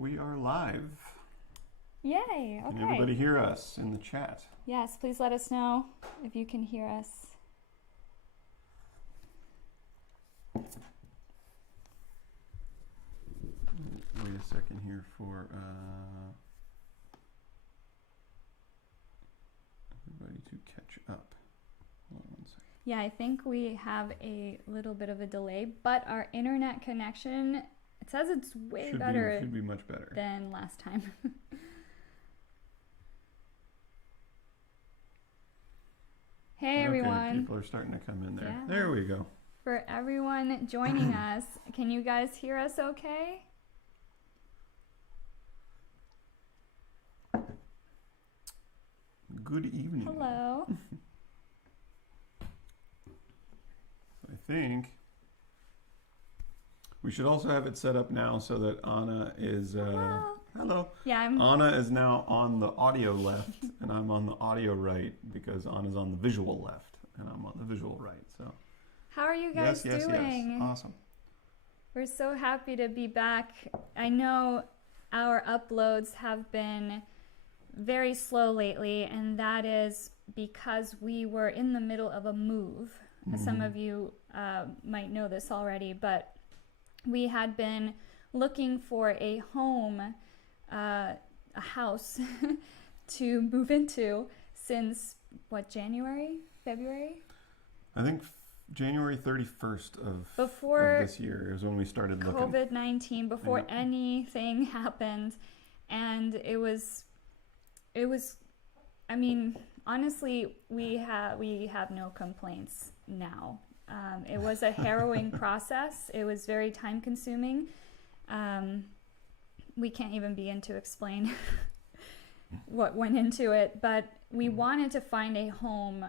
we are live. Yay, okay. Can everybody hear us in the chat? Yes, please let us know if you can hear us. Wait a second here for everybody to catch up. Hold on one second. Yeah, I think we have a little bit of a delay, but our internet connection, it says it's way better. Should be much better than last time. Hey everyone. People are starting to come in there. Yeah. There we go. For everyone joining us, can you guys hear us okay? Good evening. Hello. I think we should also have it set up now so that Anna is hello. Yeah, Anna is now on the audio left and I'm on the audio right because Anna's on the visual left and I'm on the visual right. So how are you guys doing? Yes. Awesome. We're so happy to be back. I know our uploads have been very slow lately, and that is because we were in the middle of a move. Some of you might know this already, but we had been looking for a home, a house to move into since, what, January? February? I think January 31st of this year is when we started looking. COVID-19, before anything happened. And it was, I mean, honestly, we have no complaints now. It was a harrowing process. It was very time consuming. We can't even begin to explain what went into it, but we wanted to find a home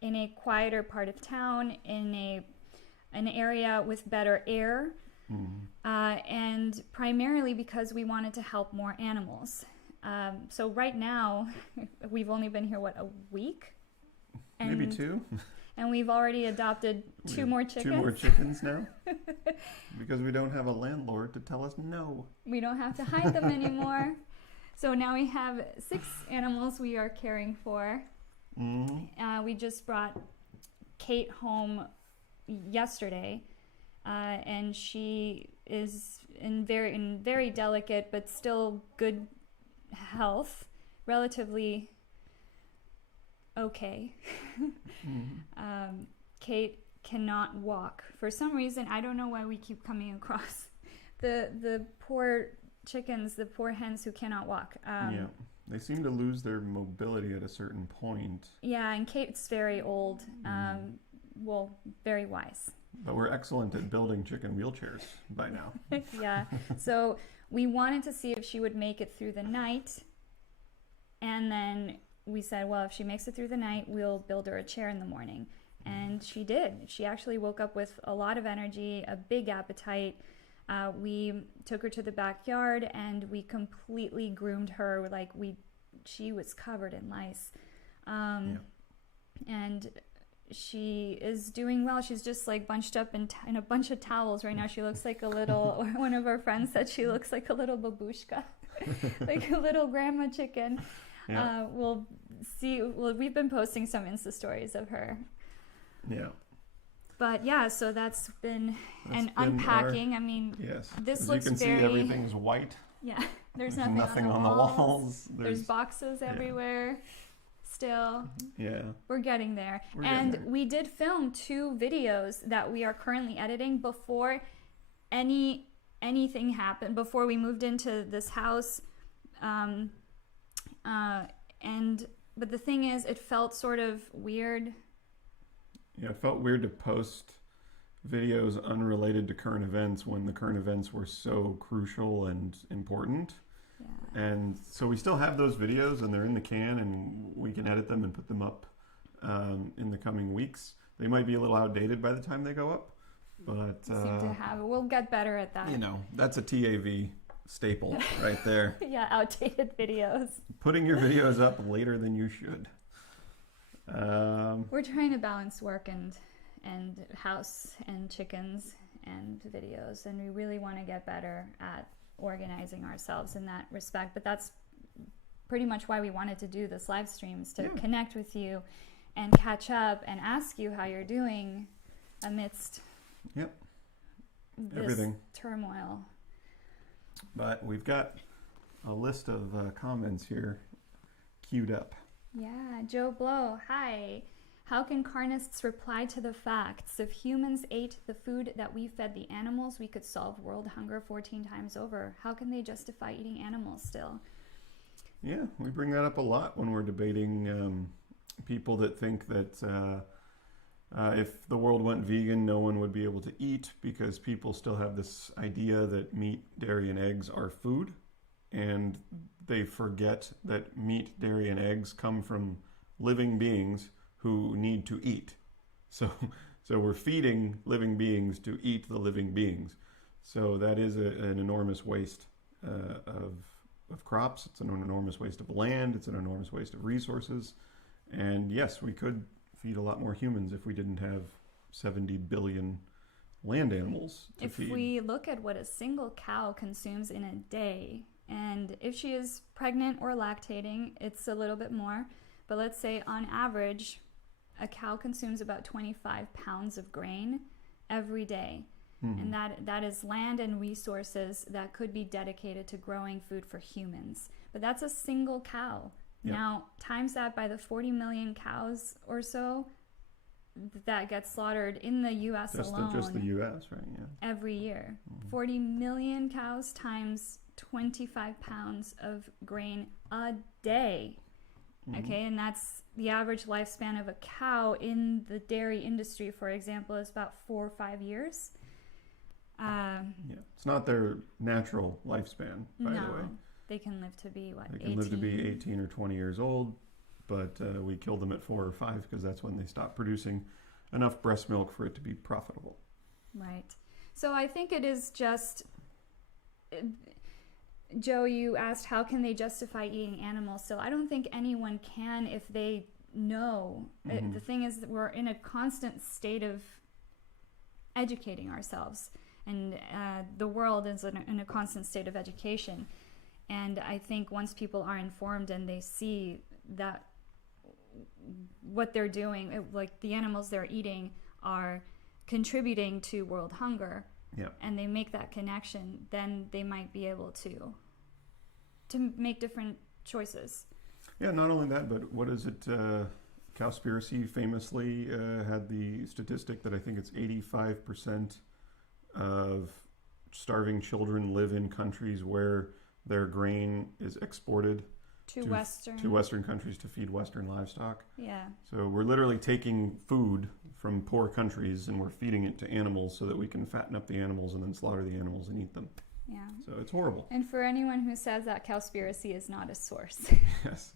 in a quieter part of town, in an area with better air, and primarily because we wanted to help more animals. So right now, we've only been here, what, a week? Maybe two. And we've already adopted two more chickens. 2 more chickens now. Because we don't have a landlord to tell us no. We don't have to hide them anymore. So now we have 6 animals we are caring for. We just brought Kate home yesterday, and she is in very delicate but still good health, relatively okay. Kate cannot walk for some reason. I don't know why we keep coming across the poor chickens, the poor hens who cannot walk. Yeah, they seem to lose their mobility at a certain point. Yeah, and Kate's very old, well, very wise. But we're excellent at building chicken wheelchairs by now. Yeah, so we wanted to see if she would make it through the night, and then we said, well, if she makes it through the night, we'll build her a chair in the morning. And she did. She actually woke up with a lot of energy, a big appetite. We took her to the backyard and we completely groomed her. She was covered in lice. And she is doing well. She's just like bunched up in a bunch of towels right now. She looks like a little, or one of our friends said she looks like a little babushka, like a little grandma chicken. Yeah. We'll see. Well, we've been posting some Insta stories of her. Yeah. But yeah, so that's been unpacking. I mean, yes. This As looks you can very. See, everything's white. Yeah, there's nothing on the walls. There's boxes everywhere. Still. Yeah. We're getting there. We did film 2 videos that we are currently editing before anything happened. Before we moved into this house. But the thing is, it felt sort of weird. Yeah, it felt weird to post videos unrelated to current events when the current events were so crucial and important. Yeah. And so we still have those videos and they're in the can and we can edit them and put them up in the coming weeks. They might be a little outdated by the time they go up, but we'll get better at that. You know, that's a TAV staple right there. Yeah, outdated videos. Putting your videos up later than you should. We're trying to balance work and house and chickens and videos, and we really want to get better at organizing ourselves in that respect. But that's pretty much why we wanted to do this live stream, is to connect with you and catch up and ask you how you're doing amidst this everything turmoil. But we've got a list of comments here queued up. Yeah, Joe Blow, hi. How can carnists reply to the facts? If humans ate the food that we fed the animals, we could solve world hunger 14 times over. How can they justify eating animals still? Yeah, we bring that up a lot when we're debating people that think that if the world went vegan, no one would be able to eat, because people still have this idea that meat, dairy, and eggs are food. And they forget that meat, dairy, and eggs come from living beings who need to eat. So we're feeding living beings to eat the living beings. So that is an enormous waste of crops. It's an enormous waste of land. It's an enormous waste of resources. And yes, we could feed a lot more humans if we didn't have 70 billion land animals to feed. If we look at what a single cow consumes in a day, and if she is pregnant or lactating, it's a little bit more. But let's say on average, a cow consumes about 25 pounds of grain every day. And that is land and resources that could be dedicated to growing food for humans. But that's a single cow. Yep. Now, times that by the 40 million cows or so that get slaughtered in the U.S. alone. Just the U.S., right? Yeah. Every year. 40 million cows times 25 pounds of grain a day. Okay, and that's the average lifespan of a cow in the dairy industry, for example, is about 4 or 5 years. It's not their natural lifespan, by the way. They can live to be, They can live to be 18 or 20 years old, but we killed them at 4 or 5 because that's when they stopped producing enough breast milk for it to be profitable. Right. So I think it is just... Joe, you asked how can they justify eating animals still. I don't think anyone can if they know. The thing is that we're in a constant state of educating ourselves, and the world is in a constant state of education. And I think once people are informed and they see that what they're doing, like the animals they're eating are contributing to world hunger, and they make that connection, then they might be able to make different choices. Yeah, not only that, but what is it? Cowspiracy famously had the statistic that I think it's 85% of starving children live in countries where their grain is exported to Western countries to feed Western livestock. Yeah. So we're literally taking food from poor countries and we're feeding it to animals so that we can fatten up the animals and then slaughter the animals and eat them. Yeah. So it's horrible. And for anyone who says that Cowspiracy is not a source, yes,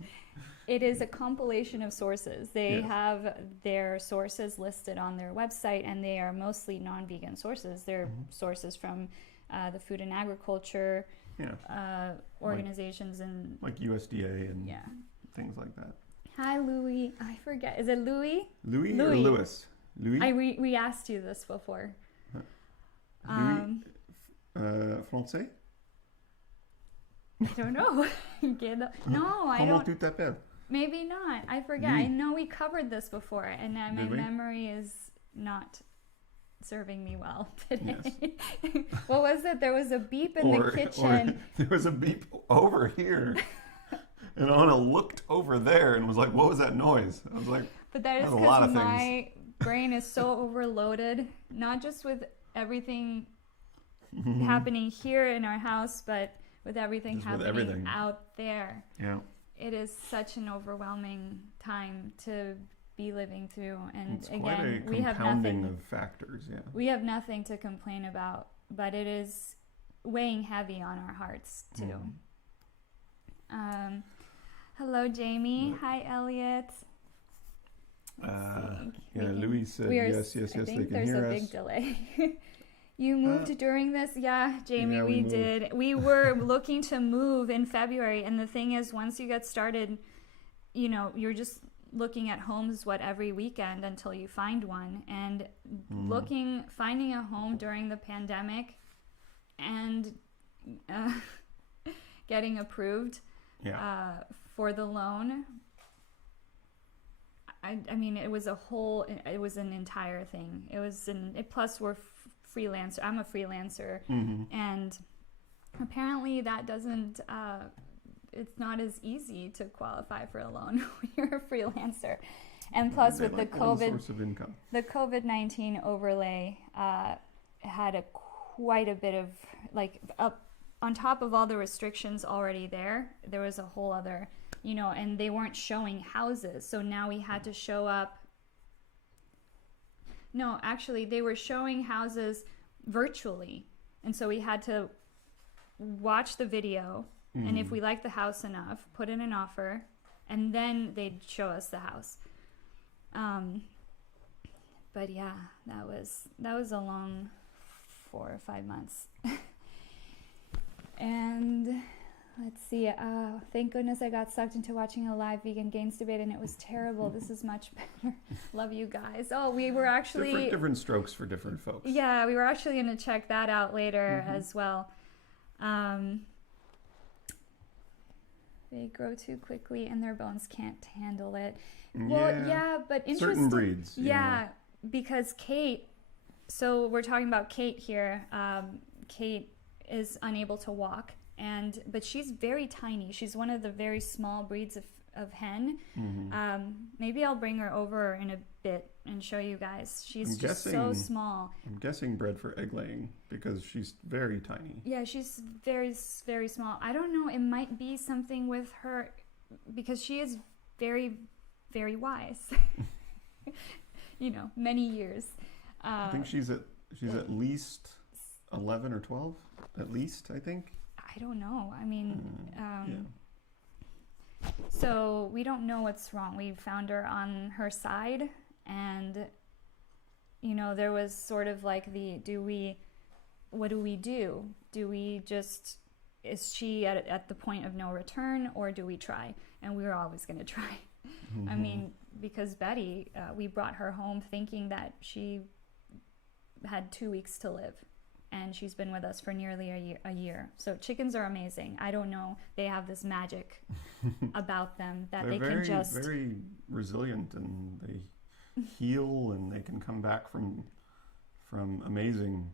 it is a compilation of sources. They have their sources listed on their website, and they are mostly non-vegan sources. They're sources from the Food and Agriculture organizations, and like USDA and things like that. Hi, Louis. I forget. Is it Louis? Louis or Louis? Louis. We asked you this before. Louis, français? I don't know. No, I don't. Comment tu t'appelles? Maybe not. I forget. Louis. I know we covered this before, and my memory is not serving me well today. Yes. What was it? There was a beep in the kitchen. There was a beep over here. And Anna looked over there and was like, what was that noise? I was like, but that is because my brain is so overloaded, not just with everything happening here in our house, but with everything just happening out there. Yeah. It is such an overwhelming time to be living through, and it's again, we have nothing of factors. Yeah, we have nothing to complain about, but it is weighing heavy on our hearts too. Hello, Jamie. Hi, Elliot. Louis said yes. I think they can there's hear a us. big delay. You moved during this? Yeah, Jamie, we did. We were looking to move in February, and the thing is, once you get started, you're just looking at homes every weekend until you find one, and finding a home during the pandemic and uh, getting approved for the loan. I mean, it was an entire thing. Plus we're freelancer. I'm a freelancer, and apparently that doesn't, it's not as easy to qualify for a loan when you're a freelancer. And plus with the COVID-19 overlay, had quite a bit of, like, up on top of all the restrictions already there was a whole other, and they weren't showing houses. So now we had to show up. No, actually, they were showing houses virtually. And so we had to watch the video. And if we liked the house enough, put in an offer, and then they'd show us the house. But yeah, that was a long 4 or 5 months. And let's see. Thank goodness I got sucked into watching a live vegan gains debate, and it was terrible. This is much better. Love you guys. Oh, we were actually different strokes for different folks. Yeah, we were actually going to check that out later as well. They grow too quickly, and their bones can't handle it. Well, yeah, but interesting. Certain breeds. Yeah, because Kate. So we're talking about Kate here. Kate is unable to walk, but she's very tiny. She's one of the very small breeds of hen. Maybe I'll bring her over in a bit and show you guys. She's just so small. I'm guessing bred for egg laying because she's very tiny. Yeah, she's very, very small. I don't know. It might be something with her because she is very, very wise. Many years. I think she's at least 11 or 12. At least, I think. I don't know. I mean, so we don't know what's wrong. We found her on her side, and there was sort of like what do we do? Do we just, is she at the point of no return, or do we try? And we were always going to try. I mean, because Betty, we brought her home thinking that she had 2 weeks to live. And she's been with us for nearly a year. So chickens are amazing. I don't know. They have this magic about them that they can just... They're very resilient, and they heal, and they can come back from amazing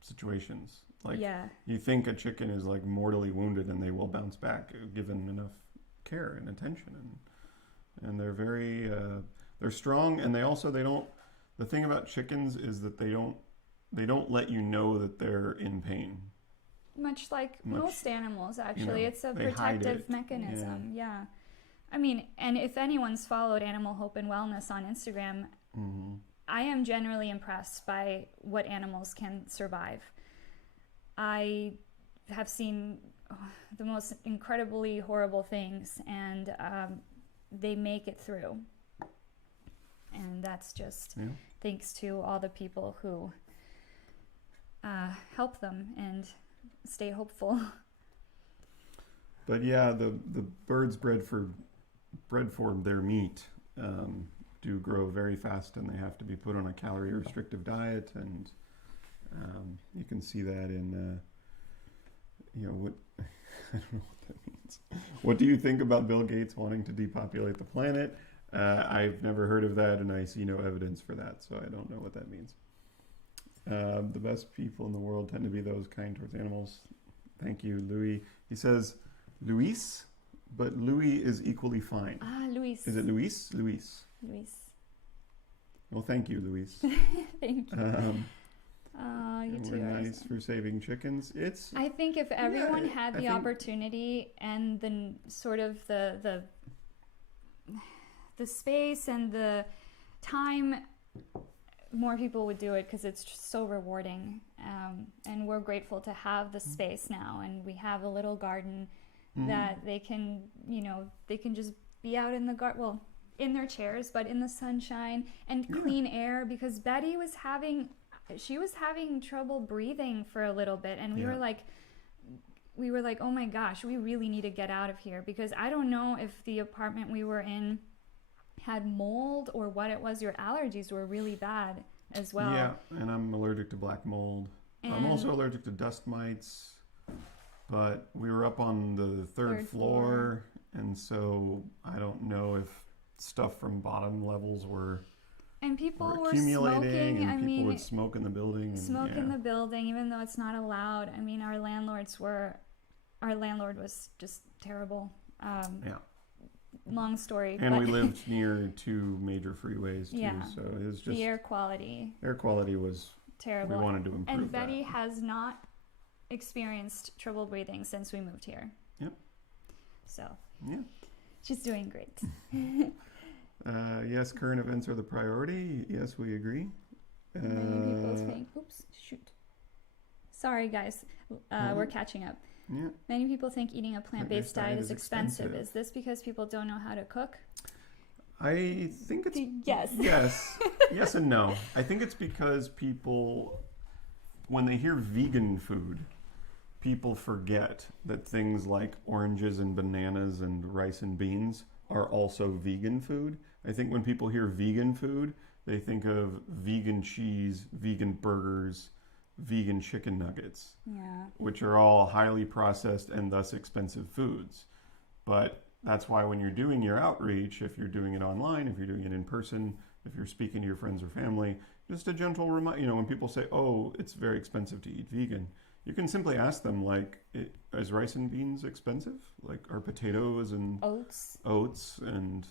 situations. Like, you think a chicken is like mortally wounded, and they will bounce back given enough care and attention. And they're very... they're strong, and they don't... The thing about chickens is that they don't let you know that they're in pain. Much like most animals, actually. It's a protective mechanism. Yeah. I mean, and if anyone's followed Animal Hope and Wellness on Instagram, I am generally impressed by what animals can survive. I have seen the most incredibly horrible things, and they make it through. And that's just thanks to all the people who help them and stay hopeful. But yeah, the birds bred for their meat do grow very fast, and they have to be put on a calorie restrictive diet, and you can see that in what I don't know what that means. What do you think about Bill Gates wanting to depopulate the planet? I've never heard of that, and I see no evidence for that, so I don't know what that means. The best people in the world tend to be those kind towards animals. Thank you, Louis. He says Luis, but Louis is equally fine. Luis. Is it Luis? Luis. Well, thank you, Luis. Thank you. You too. Nice for saving chickens. I think if everyone had the opportunity and the sort of the space and the time, more people would do it because it's just so rewarding. And we're grateful to have the space now, and we have a little garden that they can just be out in the garden, well, in their chairs, but in the sunshine and clean air, because Betty was having trouble breathing for a little bit, and we were like, oh my gosh, we really need to get out of here, because I don't know if the apartment we were in had mold or what it was. Your allergies were really bad as well. Yeah, and I'm allergic to black mold. And I'm also allergic to dust mites, but we were up on the third floor, and so I don't know if stuff from bottom levels were smoking. accumulating, and people would smoke in the building. Smoke in the building, even though it's not allowed. I mean, our landlord was just terrible. Long story. And we lived near 2 major freeways too, so it was just the air quality. Air quality was terrible. We wanted to improve and Betty has not experienced trouble breathing since we moved here. Yep. So yeah, she's doing great. Yes, current events are the priority. Yes, we agree. Many people think, oops, shoot. Sorry, guys. We're catching up. Yeah. Many people think eating a plant-based diet is expensive. Is this because people don't know how to cook? I think it's yes. Yes and no. I think it's because people, when they hear vegan food, people forget that things like oranges and bananas and rice and beans are also vegan food. I think when people hear vegan food, they think of vegan cheese, vegan burgers, vegan chicken nuggets, which are all highly processed and thus expensive foods. But that's why when you're doing your outreach, if you're doing it online, if you're doing it in person, if you're speaking to your friends or family, just a gentle reminder, when people say, oh, it's very expensive to eat vegan, you can simply ask them, like, is rice and beans expensive? Like, are potatoes and oats and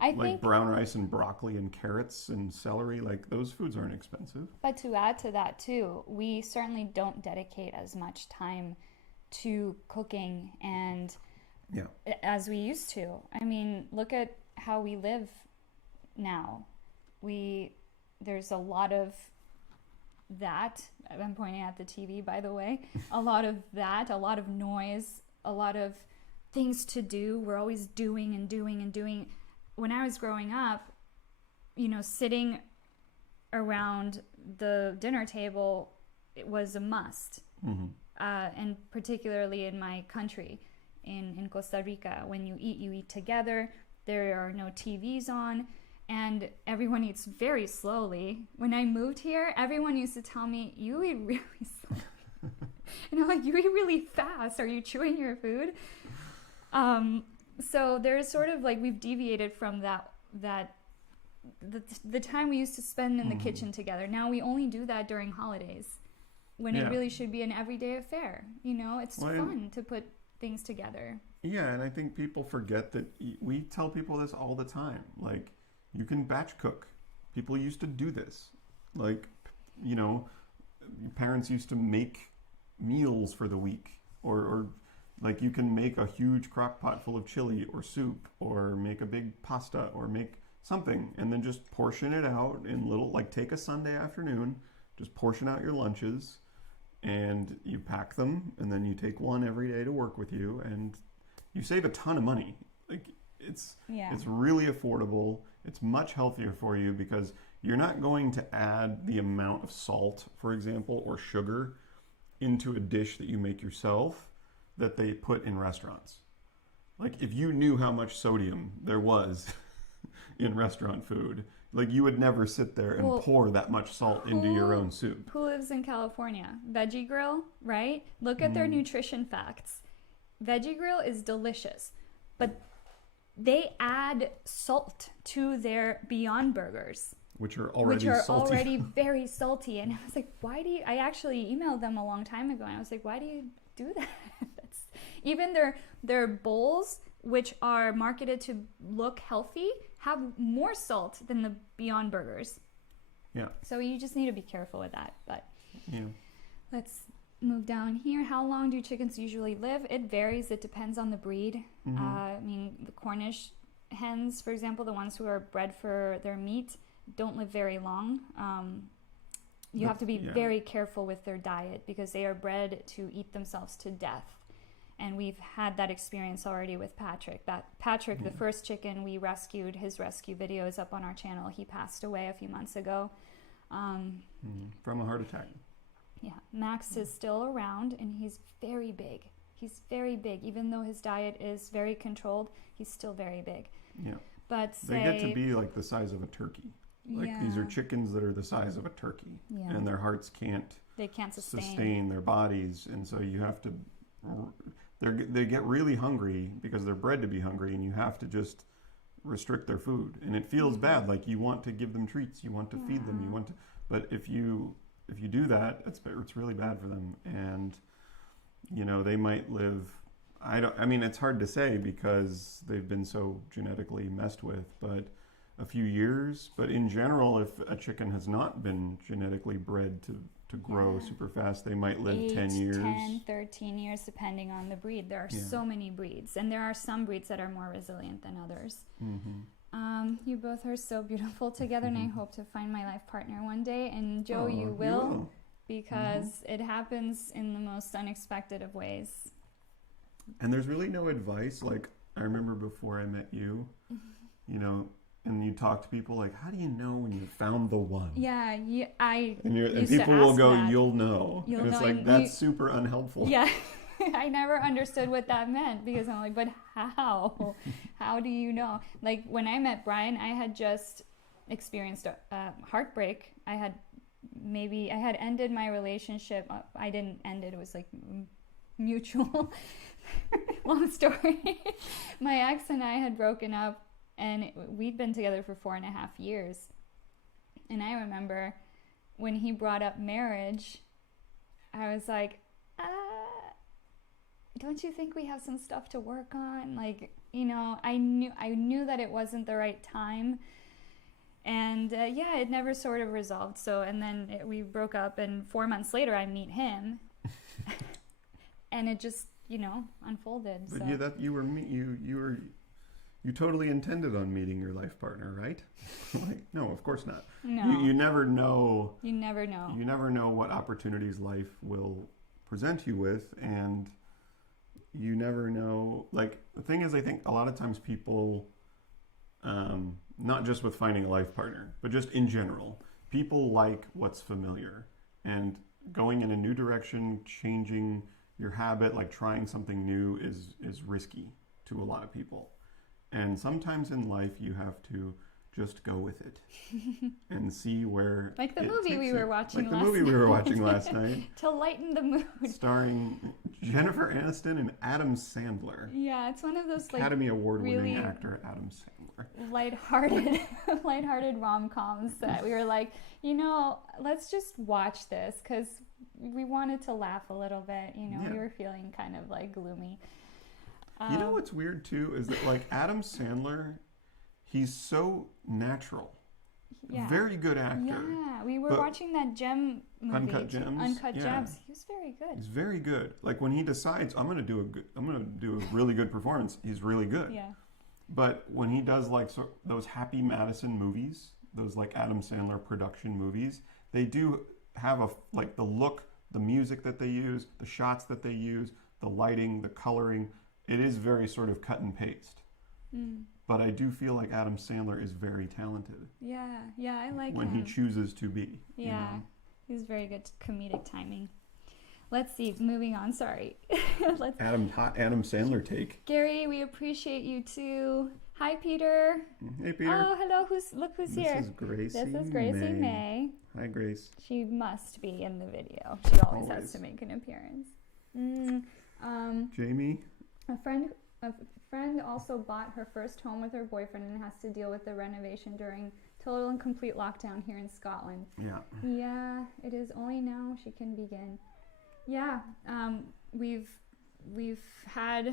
I like think brown rice and broccoli and carrots and celery, like those foods aren't expensive. But to add to that too, we certainly don't dedicate as much time to cooking and as we used to. I mean, look at how we live now. There's a lot of that. I'm pointing at the TV, by the way. A lot of that, a lot of noise, a lot of things to do. We're always doing and doing and doing. When I was growing up, sitting around the dinner table, it was a must. Mm-hmm. And particularly in my country, in Costa Rica, when you eat together. There are no TVs on, and everyone eats very slowly. When I moved here, everyone used to tell me, you eat really slowly. And I'm like, you eat really fast. Are you chewing your food? So there's sort of like, we've deviated from the time we used to spend in the kitchen together. Now we only do that during holidays, when it really should be an everyday affair. It's fun to put things together. Yeah, and I think people forget that we tell people this all the time. Like, you can batch cook. People used to do this. Like, parents used to make meals for the week, or like you can make a huge crock pot full of chili or soup, or make a big pasta, or make something, and then just portion it out in little, like take a Sunday afternoon, just portion out your lunches, and you pack them, and then you take one every day to work with you, and you save a ton of money. Like, it's really affordable. It's much healthier for you because you're not going to add the amount of salt, for example, or sugar into a dish that you make yourself that they put in restaurants. Like, if you knew how much sodium there was in restaurant food, like, you would never sit there and pour that much salt into your own soup. Who lives in California? Veggie Grill, right? Look at their nutrition facts. Veggie Grill is delicious, but they add salt to their Beyond Burgers, which are already very salty. And I was like, I actually emailed them a long time ago, and I was like, why do you do that? Even their bowls, which are marketed to look healthy, have more salt than the Beyond Burgers. Yeah. So you just need to be careful with that. But let's move down here. How long do chickens usually live? It varies. It depends on the breed. Mm-hmm. The Cornish hens, for example, the ones who are bred for their meat, don't live very long. You have to be very careful with their diet because they are bred to eat themselves to death. And we've had that experience already with Patrick. The first chicken we rescued, his rescue video is up on our channel. He passed away a few months ago. From a heart attack. Yeah, Max is still around, and he's very big. He's very big. Even though his diet is very controlled, he's still very big. Yeah. But they get to be like the size of a turkey. Like these are chickens that are the size of a turkey, and their hearts can't sustain their bodies, and so you have to. They get really hungry because they're bred to be hungry, and you have to just restrict their food, and it feels bad. Like you want to give them treats, you want to feed them, you want to, but if you do that, it's really bad for them, and they might live. I mean, it's hard to say because they've been so genetically messed with, but a few years. But in general, if a chicken has not been genetically bred to grow super fast, they might live 10 years. 10, 13 years, depending on the breed. There are so many breeds, and there are some breeds that are more resilient than others. You both are so beautiful together, and I hope to find my life partner one day. And Joe, you will. Because it happens in the most unexpected of ways. And there's really no advice. Like, I remember before I met you, and you talk to people like, how do you know when you found the one? Yeah, and people will go, that. You'll know. And it's like, that's super unhelpful. Yeah, I never understood what that meant because I'm like, but how? How do you know? Like, when I met Brian, I had just experienced a heartbreak. I had ended my relationship. I didn't end it. It was like mutual. Long story. My ex and I had broken up, and we'd been together for 4.5 years. And I remember when he brought up marriage, I was like, don't you think we have some stuff to work on? Like, I knew that it wasn't the right time. And it never sort of resolved. So, and then we broke up, and 4 months later I meet him. And it just, unfolded. But so. You totally intended on meeting your life partner, right? Like, no, of course not. No. You never know. You never know. You never know what opportunities life will present you with, and you never know. Like, the thing is, I think a lot of times people, not just with finding a life partner, but just in general, people like what's familiar, and going in a new direction, changing your habit, like trying something new is risky to a lot of people. And sometimes in life you have to just go with it and see where like the movie we were watching last night. To lighten the mood. Starring Jennifer Aniston and Adam Sandler. Yeah, it's one of those Academy Award-winning actor Adam Sandler. Lighthearted rom-coms that we were like, let's just watch this because we wanted to laugh a little bit. We were feeling kind of like gloomy. You know what's weird too is that like Adam Sandler, he's so natural. Yeah. Very good actor. Yeah, we were watching that Gem movie. Uncut Gems. Uncut Gems. He was very good. He's very good. Like when he decides I'm gonna do a really good performance, he's really good. Yeah. But when he does like those Happy Madison movies, those like Adam Sandler production movies, they do have the look, the music that they use, the shots that they use, the lighting, the coloring. It is very sort of cut and paste. But I do feel like Adam Sandler is very talented. Yeah, I like when him. he chooses to be. Yeah, he's very good comedic timing. Let's see, moving on, sorry. Hot Adam Sandler take. Gary, we appreciate you too. Hi, Peter. Hey, Peter. Oh, hello, who's here? This is Gracie May. Hi, Grace. She must be in the video. She always has to make an appearance. Jamie. A friend also bought her first home with her boyfriend and has to deal with the renovation during total and complete lockdown here in Scotland. Yeah. Yeah, it is only now she can begin. Yeah, we've had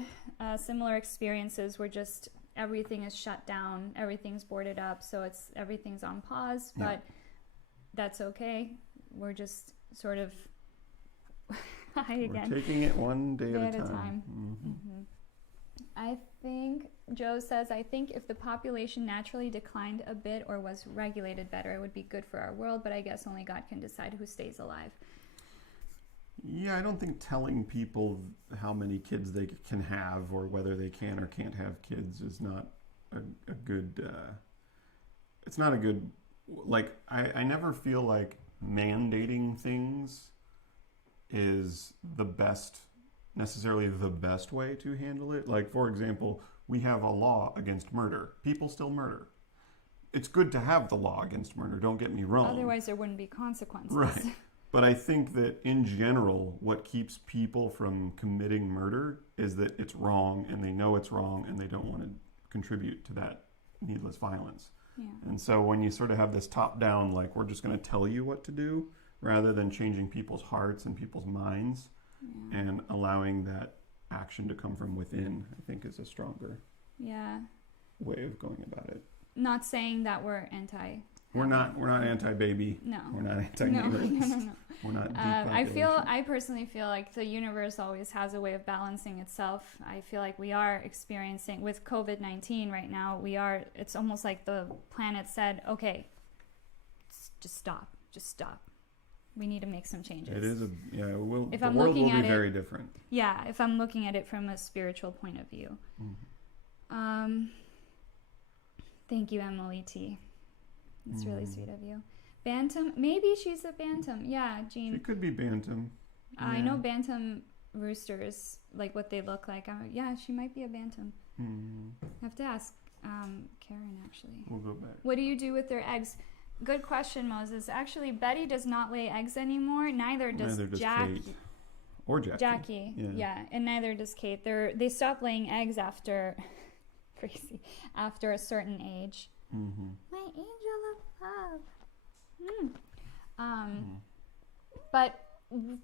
similar experiences where just everything is shut down, everything's boarded up, so everything's on pause, but that's okay. We're just sort of We're taking it one day at a time. I think, Joe says, I think if the population naturally declined a bit or was regulated better, it would be good for our world, but I guess only God can decide who stays alive. Yeah, I don't think telling people how many kids they can have or whether they can or can't have kids is not a good, it's not a good, like, I never feel like mandating things is necessarily the best way to handle it. Like, for example, we have a law against murder. People still murder. it's good to have the law against murder, don't get me wrong. Otherwise, there wouldn't be consequences. Right. But I think that in general, what keeps people from committing murder is that it's wrong and they know it's wrong and they don't want to contribute to that needless violence. Yeah. And so when you sort of have this top down, like we're just going to tell you what to do rather than changing people's hearts and people's minds and allowing that action to come from within, I think is a stronger way of going about it. Not saying that we're anti. We're not anti-baby. No. We're not anti-neighbors. No. We're not I personally feel like the universe always has a way of balancing itself. I feel like we are experiencing, with COVID-19 right now, it's almost like the planet said, okay, just stop. We need to make some changes. It is the world will looking be at very different. Yeah, if I'm looking at it from a spiritual point of view. Mm-hmm. Thank you, Emily T. It's really sweet of you. Bantam? Maybe she's a bantam. Yeah, Jean. She could be bantam. I know bantam roosters, like what they look like. She might be a bantam. I have to ask Karen, actually. We'll go back. What do you do with their eggs? Good question, Moses. Actually, Betty does not lay eggs anymore. Neither does Jackie. Kate. Or Jackie. Jackie, yeah. And neither does Kate. They stop laying eggs after a certain age. Mm-hmm. My angel of love. But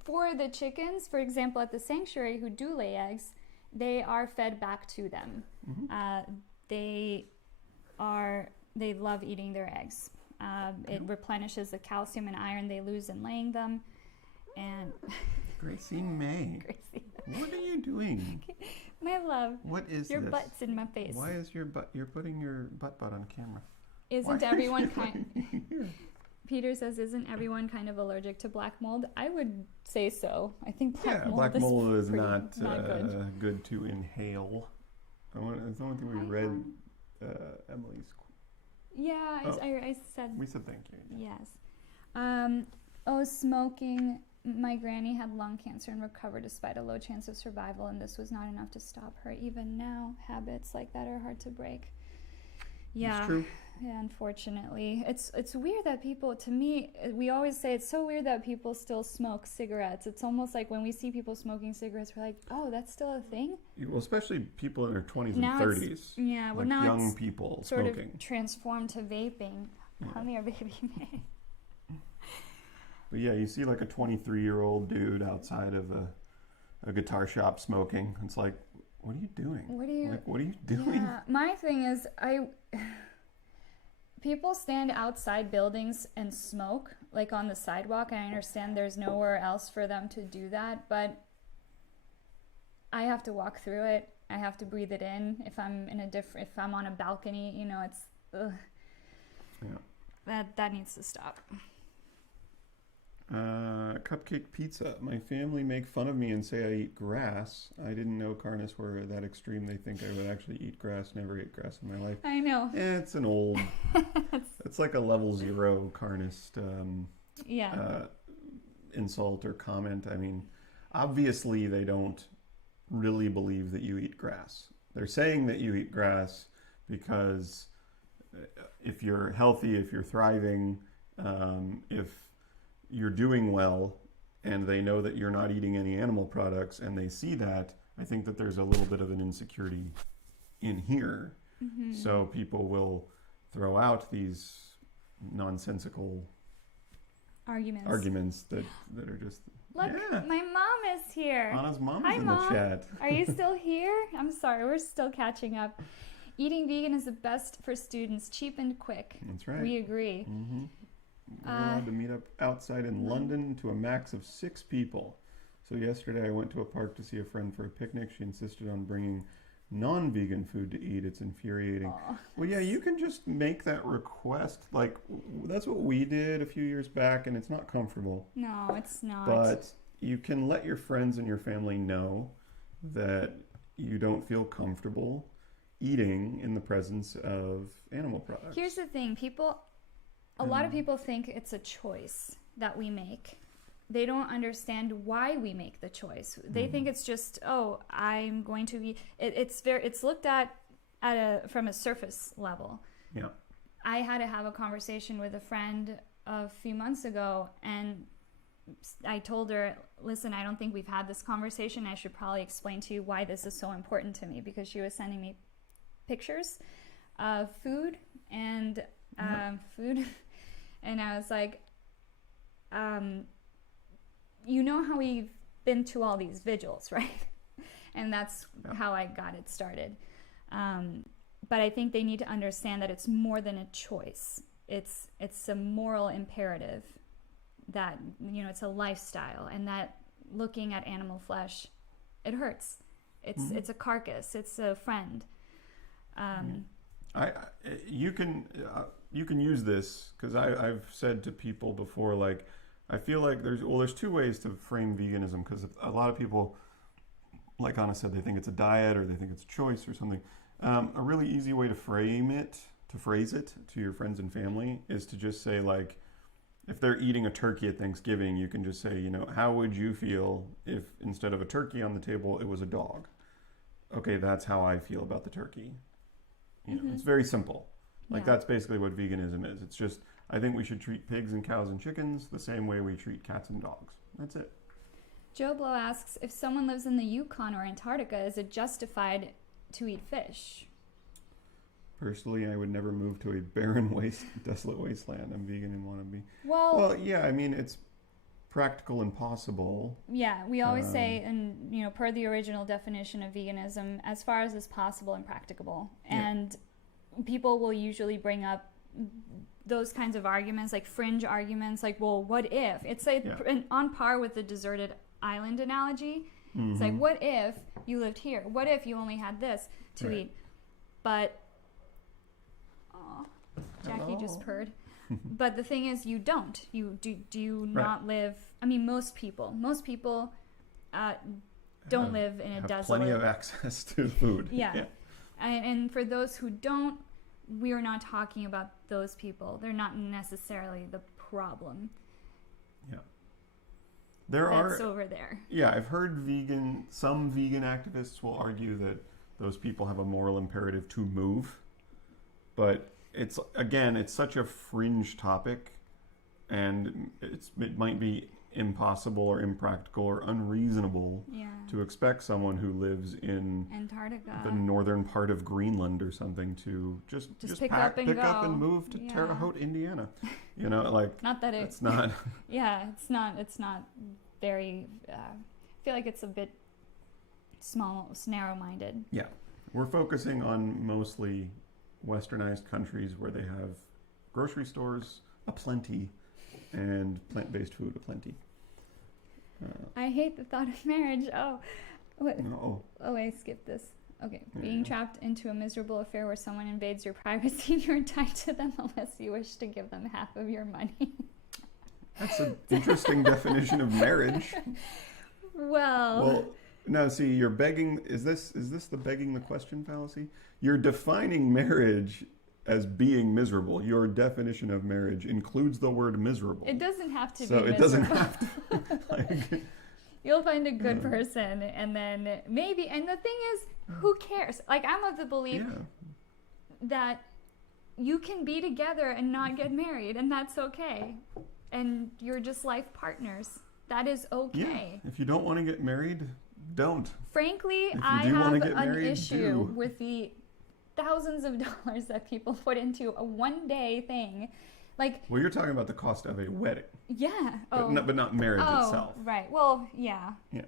for the chickens, for example, at the sanctuary who do lay eggs, they are fed back to them. Mm-hmm. They love eating their eggs. It replenishes the calcium and iron they lose in laying them. And Gracie May. What are you doing? My love. What is your this? butt's in my face. Why is your butt? You're putting your butt on camera. Isn't everyone kind? Peter says, "Isn't everyone kind of allergic to black mold?" I would say so. I think black mold is not good. to inhale. It's the only thing we read. Emily's. Yeah, I said. We said thank you. Yes. Smoking. My granny had lung cancer and recovered despite a low chance of survival, and this was not enough to stop her. Even now, habits like that are hard to break. Yeah. It's true. Yeah, unfortunately. It's weird that people, to me, we always say it's so weird that people still smoke cigarettes. It's almost like when we see people smoking cigarettes, we're like, oh, that's still a thing? Well, especially people in their 20s now and 30s. Yeah, well, like now young it's people sort smoking. of transformed to vaping. Come here, baby May. But yeah, you see like a 23-year-old dude outside of a guitar shop smoking. It's like, what are you doing? What are you doing? Yeah, my thing is, people stand outside buildings and smoke, like on the sidewalk. I understand there's nowhere else for them to do that, but I have to walk through it. I have to breathe it in. If I'm on a balcony, it's, ugh. Yeah. That needs to stop. Cupcake pizza. My family make fun of me and say I eat grass. I didn't know carnists were that extreme. They think I would actually eat grass. Never ate grass in my life. I know. It's an old. It's like a level 0 carnist insult or comment. I mean, obviously they don't really believe that you eat grass. They're saying that you eat grass because if you're healthy, if you're thriving, if you're doing well, and they know that you're not eating any animal products, and they see that, I think that there's a little bit of an insecurity in here. Mm-hmm. So people will throw out these nonsensical arguments that are just... Look, my mom is here. Anna's mom's Hi, in Mom. the chat. Are you still here? I'm sorry, we're still catching up. Eating vegan is the best for students, cheap and quick. That's right. We agree. Mm-hmm. We're allowed to meet up outside in London to a max of 6 people. So yesterday I went to a park to see a friend for a picnic. She insisted on bringing non-vegan food to eat. It's infuriating. Well, yeah, you can just make that request. Like, that's what we did a few years back, and it's not comfortable. No, it's not. But you can let your friends and your family know that you don't feel comfortable eating in the presence of animal products. Here's the thing. A lot of people think it's a choice that we make. They don't understand why we make the choice. They think it's just, I'm going to eat. It's looked at from a surface level. Yeah. I had to have a conversation with a friend a few months ago, and I told her, listen, I don't think we've had this conversation. I should probably explain to you why this is so important to me, because she was sending me pictures of food and food. And I was like, you know how we've been to all these vigils, right? And that's how I got it started. But I think they need to understand that it's more than a choice. It's a moral imperative, that, you know, it's a lifestyle, and that looking at animal flesh, it hurts. It's a carcass. It's a friend. You can use this, because I've said to people before, like, I feel like there's two ways to frame veganism, because a lot of people, like Anna said, they think it's a diet or they think it's a choice or something. A really easy way to phrase it to your friends and family is to just say, like, if they're eating a turkey at Thanksgiving, you can just say, you know, how would you feel if instead of a turkey on the table, it was a dog? Okay, that's how I feel about the turkey. You know, it's very simple. Like, that's basically what veganism is. It's just, I think we should treat pigs and cows and chickens the same way we treat cats and dogs. That's it. Joe Blow asks, if someone lives in the Yukon or Antarctica, is it justified to eat fish? Personally, I would never move to a barren desolate wasteland. I'm vegan and want to be. Well, yeah, I mean, it's practical and possible. Yeah, we always say, and, you know, per the original definition of veganism, as far as is possible and practicable. And people will usually bring up those kinds of arguments, like fringe arguments, like, well, what if? It's like on par with the deserted island analogy. It's like, what if you lived here? What if you only had this to eat? But Jackie just purred. But the thing is, you don't. You do not live. I mean, most people don't live in a desolate. Plenty of access to food. Yeah. And for those who don't, we are not talking about those people. They're not necessarily the problem. Yeah. That's over there. Yeah, I've heard some vegan activists will argue that those people have a moral imperative to move. But it's such a fringe topic, and it might be impossible or impractical or unreasonable to expect someone who lives in Antarctica, the northern part of Greenland or something, to just pick up and move to Terre Haute, Indiana. You know, like, not that it's not. Yeah, it's not very. I feel like it's a bit narrow-minded. Yeah, we're focusing on mostly westernized countries where they have grocery stores aplenty and plant-based food aplenty. I hate the thought of marriage. Oh, I skipped this. Okay, being trapped into a miserable affair where someone invades your privacy, you're tied to them unless you wish to give them half of your money. That's an interesting definition of marriage. Well, no, see, you're begging. Is this the begging the question fallacy? You're defining marriage as being miserable. Your definition of marriage includes the word miserable. It doesn't have to be miserable. So it doesn't have to. You'll find a good person, and then maybe. And the thing is, who cares? Like, I'm of the belief that you can be together and not get married, and that's okay. And you're just life partners. That is okay. Yeah. If you don't want to get married, don't. Frankly, I have an issue with the thousands of dollars that people put into a one-day thing. Like, well, you're talking about the cost of a wedding. Yeah. But not marriage itself. Right. Well, yeah. Yeah.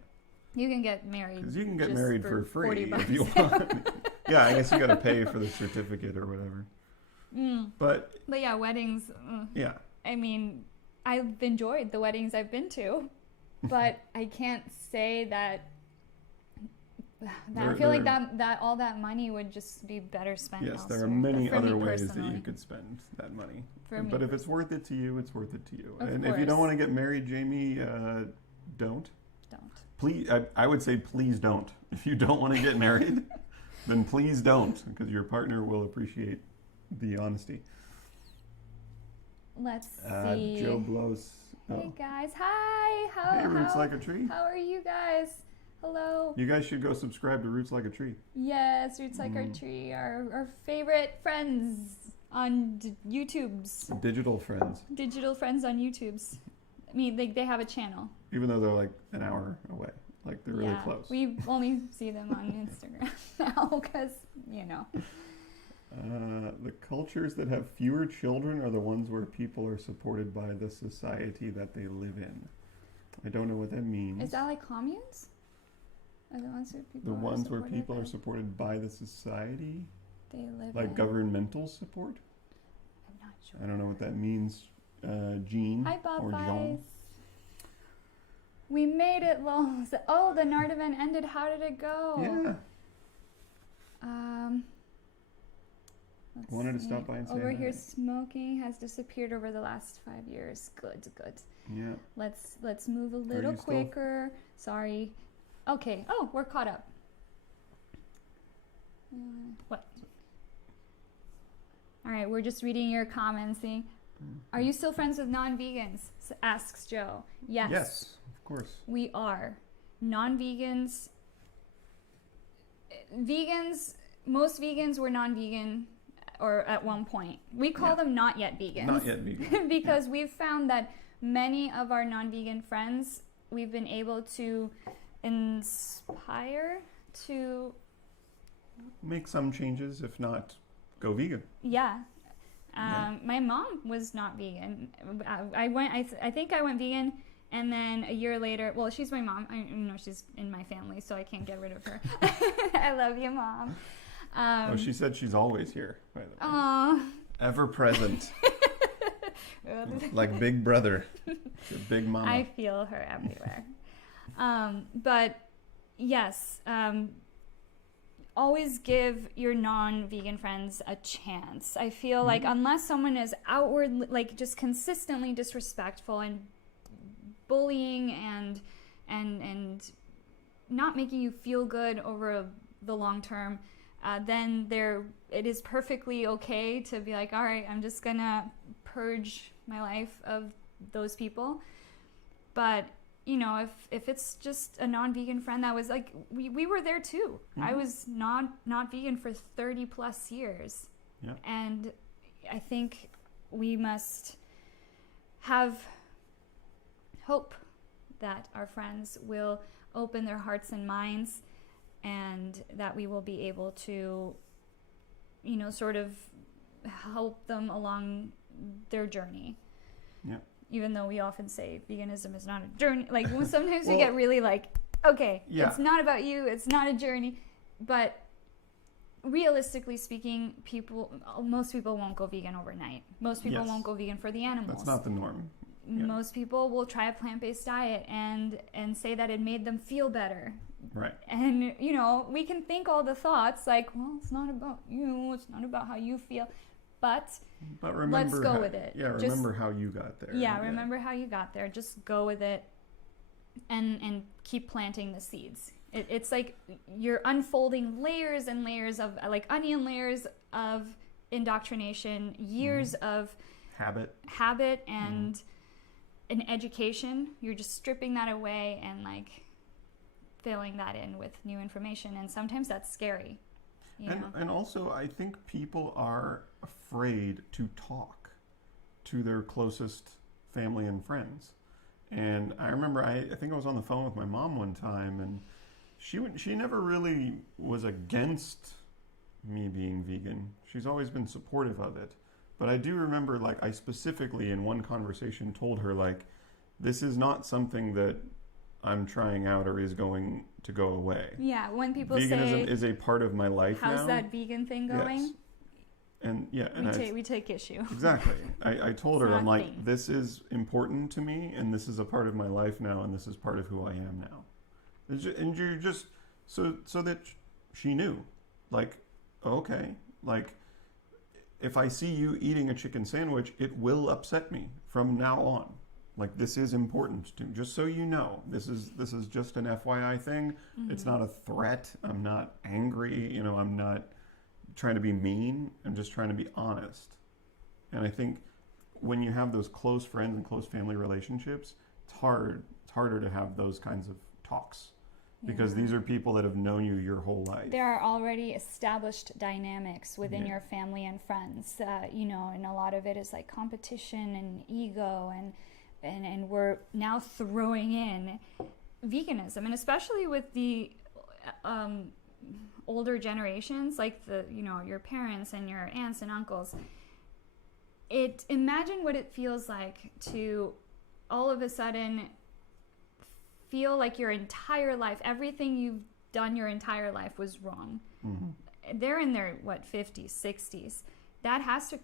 You can get married. Because you can get married for free if you want. Yeah, I guess you got to pay for the certificate or whatever. But yeah, weddings. Yeah. I mean, I've enjoyed the weddings I've been to, but I can't say that. I feel like that all that money would just be better spent. Yes, there are many other ways that you could spend that money. But if it's worth it to you, it's worth it to you. And if you don't want to get married, Jamie, don't. Please, I would say please don't. If you don't want to get married, then please don't, because your partner will appreciate the honesty. Let's see. Joe Blows. Hey guys, hi. Hey, Roots Like a Tree. How are you guys? Hello. You guys should go subscribe to Roots Like a Tree. Yes, Roots Like Our Tree, our favorite friends on YouTube's. Digital friends. Digital friends on YouTube's. I mean, they have a channel. Even though they're like an hour away. Like they're really close. We only see them on Instagram now because, you know. The cultures that have fewer children are the ones where people are supported by the society that they live in. I don't know what that means. Is that like communes? Are the ones where people the ones where people are supported by the society? They live like in. Governmental support? I'm not sure. I don't know what that means. Jean Hi, Bob or Jean. We made it, Lols. Oh, the Nard event ended. How did it go? Yeah. Let's Wanted to see. stop by and say Over hi. here, smoking has disappeared over the last 5 years. Good. Yeah. Let's move a little quicker. Sorry. Okay. Oh, we're caught up. What? All right, we're just reading your comments. Are you still friends with non-vegans? Asks Joe. Yes. Yes, of course. We are. Non-vegans. Most vegans were non-vegan, or at one point. We call them not yet vegans. Not yet vegan. Because we've found that many of our non-vegan friends, we've been able to inspire to make some changes, if not go vegan. Yeah. My mom was not vegan. I think I went vegan, and then a year later, well, she's my mom. She's in my family, so I can't get rid of her. I love you, Mom. She said she's always here, by the way. Aww. Ever present. Like Big Brother. Your big mama. I feel her everywhere. But yes, always give your non-vegan friends a chance. I feel like unless someone is outwardly, like just consistently disrespectful and bullying and not making you feel good over the long term, then it is perfectly okay to be like, all right, I'm just gonna purge my life of those people. But if it's just a non-vegan friend that was like, we were there too. I was not vegan for 30 plus years. Yeah. And I think we must have hope that our friends will open their hearts and minds, and that we will be able to, sort of help them along their journey. Yeah. Even though we often say veganism is not a journey. Like, sometimes we get really like, okay, it's not about you, it's not a journey. But realistically speaking, most people won't go vegan overnight. Most people won't go vegan for the animals. That's not the norm. Yeah. Most people will try a plant-based diet and say that it made them feel better. Right. And, we can think all the thoughts like, well, it's not about you, it's not about how you feel. But remember, let's go with it. Yeah, remember how you got there. Yeah, remember how you got there. Just go with it and keep planting the seeds. It's like you're unfolding layers and layers of, like onion layers of indoctrination, years of habit and an education. You're just stripping that away and like filling that in with new information. And sometimes that's scary. And also, I think people are afraid to talk to their closest family and friends. And I remember, I think I was on the phone with my mom one time, and she never really was against me being vegan. She's always been supportive of it. But I do remember, like, I specifically in one conversation told her, like, this is not something that I'm trying out or is going to go away. Yeah, when people veganism say, is a part of my life how's now. that vegan thing going? Yes. And we take issue. Exactly. I told her, I'm like, Exactly. this is important to me, and this is a part of my life now, and this is part of who I am now. And you're just so that she knew, like, okay, like, if I see you eating a chicken sandwich, it will upset me from now on. Like, this is important to me. Just so you know, this is just an FYI thing. Mm-hmm. It's not a threat. I'm not angry. I'm not trying to be mean. I'm just trying to be honest. And I think when you have those close friends and close family relationships, it's harder to have those kinds of talks. because these are people that have known you your whole life. There are already established dynamics within Yeah. your family and friends, and a lot of it is like competition and ego, and we're now throwing in veganism, and especially with the older generations, like your parents and your aunts and uncles. Imagine what it feels like to all of a sudden feel like your entire life, everything you've done your entire life was wrong. Mm-hmm. They're in their 50s, 60s. That has to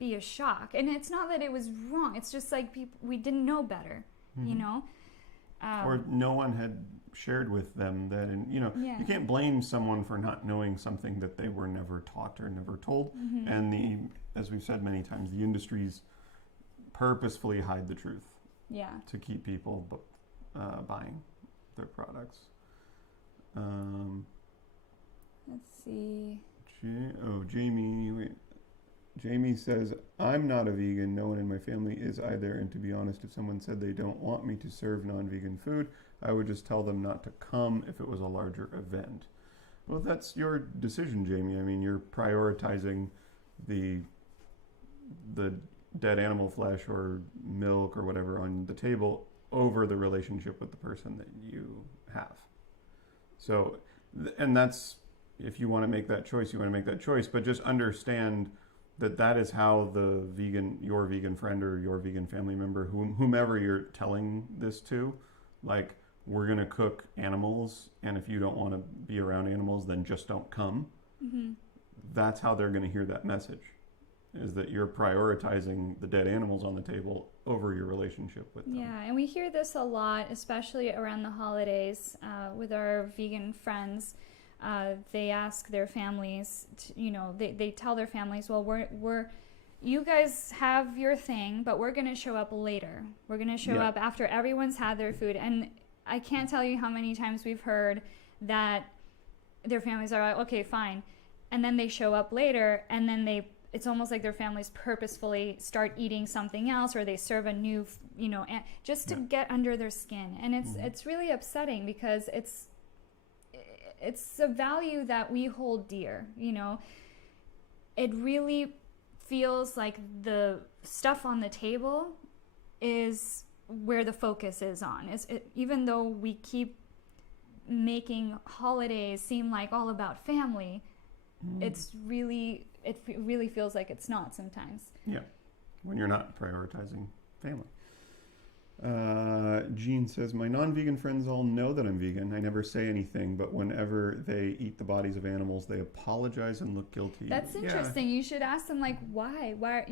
be a shock. And it's not that it was wrong. It's just like we didn't know better, Mm-hmm. Or no one had shared with them that, you can't blame someone for not knowing something that they were never taught or never told. Mm-hmm. And as we've said many times, the industries purposefully hide the truth. Yeah. To keep people buying their products. Let's see. Jamie says, I'm not a vegan. No one in my family is either. And to be honest, if someone said they don't want me to serve non-vegan food, I would just tell them not to come if it was a larger event. Well, that's your decision, Jamie. I mean, you're prioritizing the dead animal flesh or milk or whatever on the table over the relationship with the person that you have. So, and that's, if you want to make that choice, you want to make that choice, but just understand that is how your vegan friend or your vegan family member, whomever you're telling this to, like, we're going to cook animals, and if you don't want to be around animals, then just don't come. Mm-hmm. That's how they're going to hear that message, is that you're prioritizing the dead animals on the table over your relationship with them. Yeah, and we hear this a lot, especially around the holidays with our vegan friends. They ask their families, they tell their families, well, you guys have your thing, but we're going to show up later. We're going to show up after everyone's had their food. And I can't tell you how many times we've heard that their families are like, okay, fine. And then they show up later, and then it's almost like their families purposefully start eating something else, or they serve a new, just to get under their skin. And it's really upsetting, because it's a value that we hold dear. It really feels like the stuff on the table is where the focus is on. Even though we keep making holidays seem like all about family, it really feels like it's not sometimes. Yeah, when you're not prioritizing family. Jean says, my non-vegan friends all know that I'm vegan. I never say anything, but whenever they eat the bodies of animals, they apologize and look guilty. That's interesting. You should ask them, like, why? Why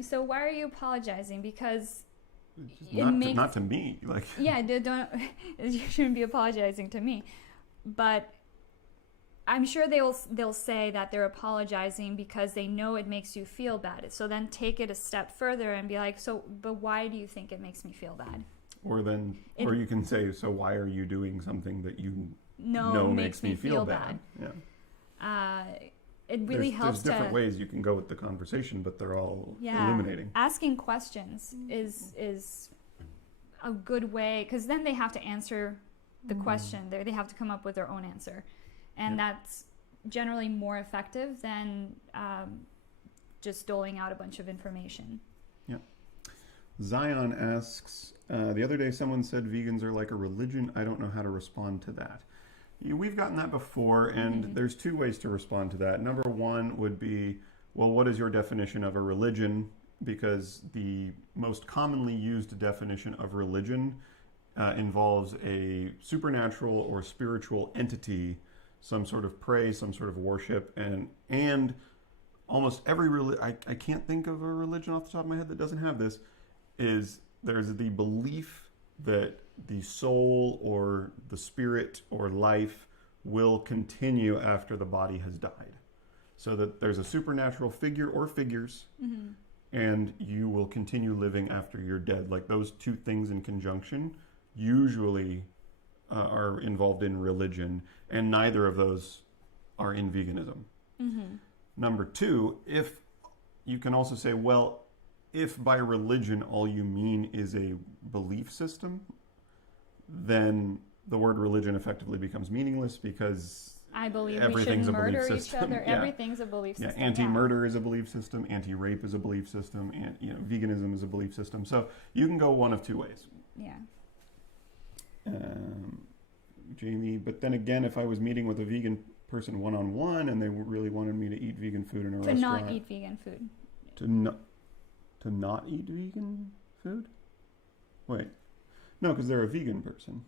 are you apologizing? Because not to me. Like, yeah, you shouldn't be apologizing to me. But I'm sure they'll say that they're apologizing because they know it makes you feel bad. So then take it a step further and be like, but why do you think it makes me feel bad? Or you can say, so why are you doing something that you know makes me feel bad? Yeah. It really helps. There's different ways you can go with the conversation, but they're all illuminating. Asking questions is a good way, because then they have to answer the question. They have to come up with their own answer. And that's generally more effective than just doling out a bunch of information. Yeah. Zion asks, the other day someone said vegans are like a religion. I don't know how to respond to that. We've gotten that before, and there's two ways to respond to that. Number one would be, well, what is your definition of a religion? Because the most commonly used definition of religion involves a supernatural or spiritual entity, some sort of praise, some sort of worship, and almost every I can't think of a religion off the top of my head that doesn't have this, there's the belief that the soul or the spirit or life will continue after the body has died. So that there's a supernatural figure or figures, and you will continue living after you're dead. Like, those two things in conjunction usually are involved in religion, and neither of those are in veganism. Number two, if you can also say, well, if by religion all you mean is a belief system, then the word religion effectively becomes meaningless because I believe we everything's should a belief murder each system. other. Yeah. Everything's a belief Yeah, system. anti-murder is a belief system. Anti-rape is a belief system. And veganism is a belief system. So you can go one of two ways. Yeah. Jamie, but then again, if I was meeting with a vegan person one-on-one and they really wanted me to eat vegan food in a restaurant, not eat vegan food. To not eat vegan food? Wait, no, because they're a vegan person.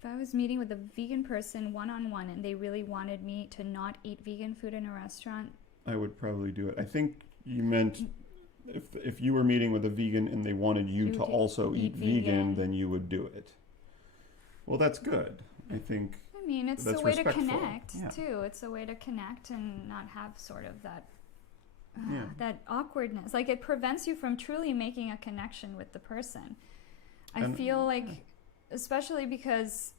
If I was meeting with a vegan person one-on-one and they really wanted me to not eat vegan food in a restaurant, I would probably do it. I think you meant if you were meeting with a vegan and they wanted you to also eat vegan, then you would do it. Well, that's good. I think. I mean, it's that's a way respectful. to connect Yeah. too. It's a way to connect and not have sort of that Yeah. that awkwardness. Like, it prevents you from truly making a connection with the person. I feel like, especially because,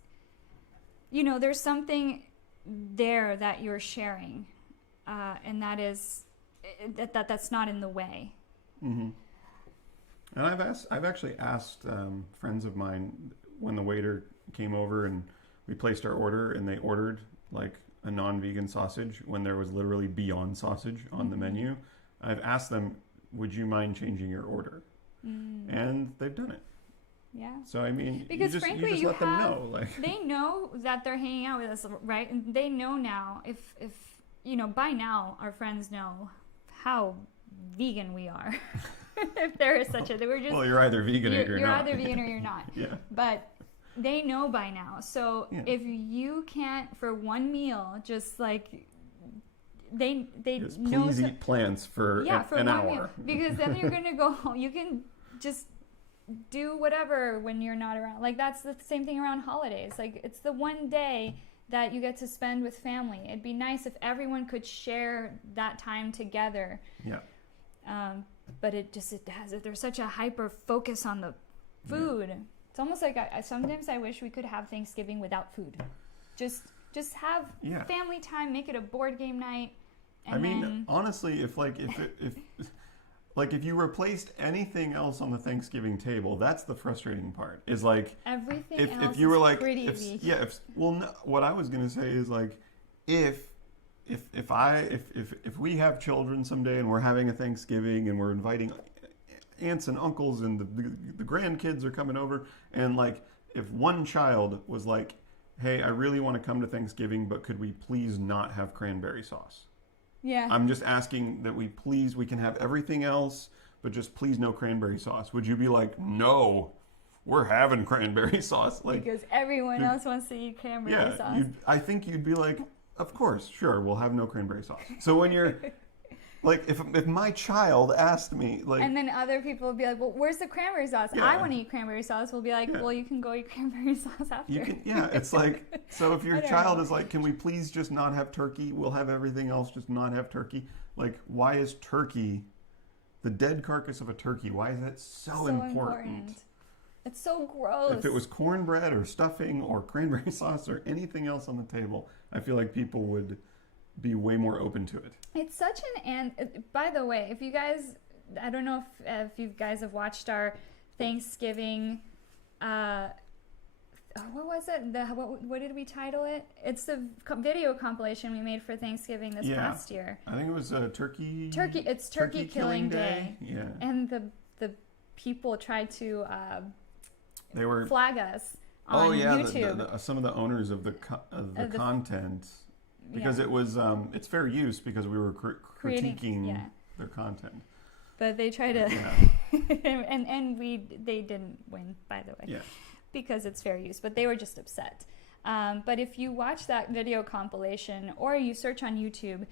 there's something there that you're sharing, and that is that's not in the way. Mm-hmm. And I've actually asked friends of mine when the waiter came over and we placed our order and they ordered like a non-vegan sausage when there was literally Beyond Sausage on the menu. I've asked them, would you mind changing your order? And they've done it. Yeah. So I mean, because frankly, you just let them know. Like, they know that they're hanging out with us, right? And they know now if by now our friends know how vegan we are. If there is such a thing, we're just well, you're either vegan or you're not. You're either vegan or you're not. Yeah. But they know by now. So if you can't for one meal, just like they Just know. please eat plants for an hour. Meal. Because then you're gonna go home. You can just do whatever when you're not around. Like, that's the same thing around holidays. Like, it's the one day that you get to spend with family. It'd be nice if everyone could share that time together. Yeah. But there's such a hyper focus on the food. Yeah. It's almost like sometimes I wish we could have Thanksgiving without food. Just have family time, make it a board game night. And honestly, if you replaced anything else on the Thanksgiving table, that's the frustrating part. Is like everything if else you were is like pretty vegan. what I was gonna say is like if we have children someday and we're having a Thanksgiving and we're inviting aunts and uncles and the grandkids are coming over, and like if one child was like, hey, I really want to come to Thanksgiving, but could we please not have cranberry sauce? Yeah. I'm just asking that we can have everything else, but just please no cranberry sauce. Would you be like, no, we're having cranberry sauce? Like, because everyone else wants to eat cranberry sauce. I think you'd be like, of course, sure, we'll have no cranberry sauce. So when you're like, if my child asked me, like, and then other people will be like, well, where's the cranberry sauce? Yeah. I want to eat cranberry sauce. We'll be like, well, you can go eat cranberry sauce after. It's like, so if your child is like, can we please just not have turkey? We'll have everything else, just not have turkey. Like, why is turkey, the dead carcass of a turkey, why is that so important? It's so gross. If it was cornbread or stuffing or cranberry sauce or anything else on the table, I feel like people would be way more open to it. It's such by the way, if you guys, I don't know if you guys have watched our Thanksgiving, what was it? What did we title it? It's the video compilation we made for Thanksgiving this past year. I think it was turkey. It's Turkey Killing Day. Yeah. And the people tried to they were flag us on YouTube. Some of the owners of the content. Because it was, it's fair use because we were critiquing their content. But they try to, and they didn't win, by the way, because it's fair use. But they were just upset. But if you watch that video compilation or you search on YouTube,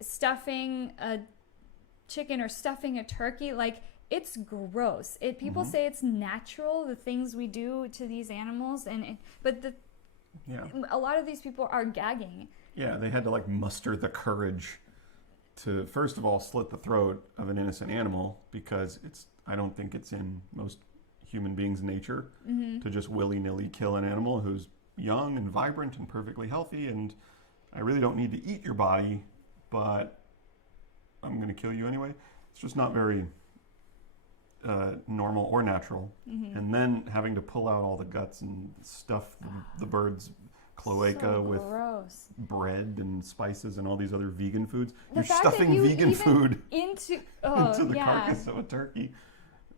stuffing a chicken or stuffing a turkey, like, it's gross. People say it's natural, the things we do to these animals, a lot of these people are gagging. Yeah, they had to like muster the courage to first of all slit the throat of an innocent animal, because I don't think it's in most human beings' nature to just willy-nilly kill an animal who's young and vibrant and perfectly healthy, and I really don't need to eat your body, but I'm going to kill you anyway. It's just not very normal or natural, and then having to pull out all the guts and stuff the bird's cloaca with bread and spices and all these other vegan foods. You're stuffing vegan food into the carcass of a turkey.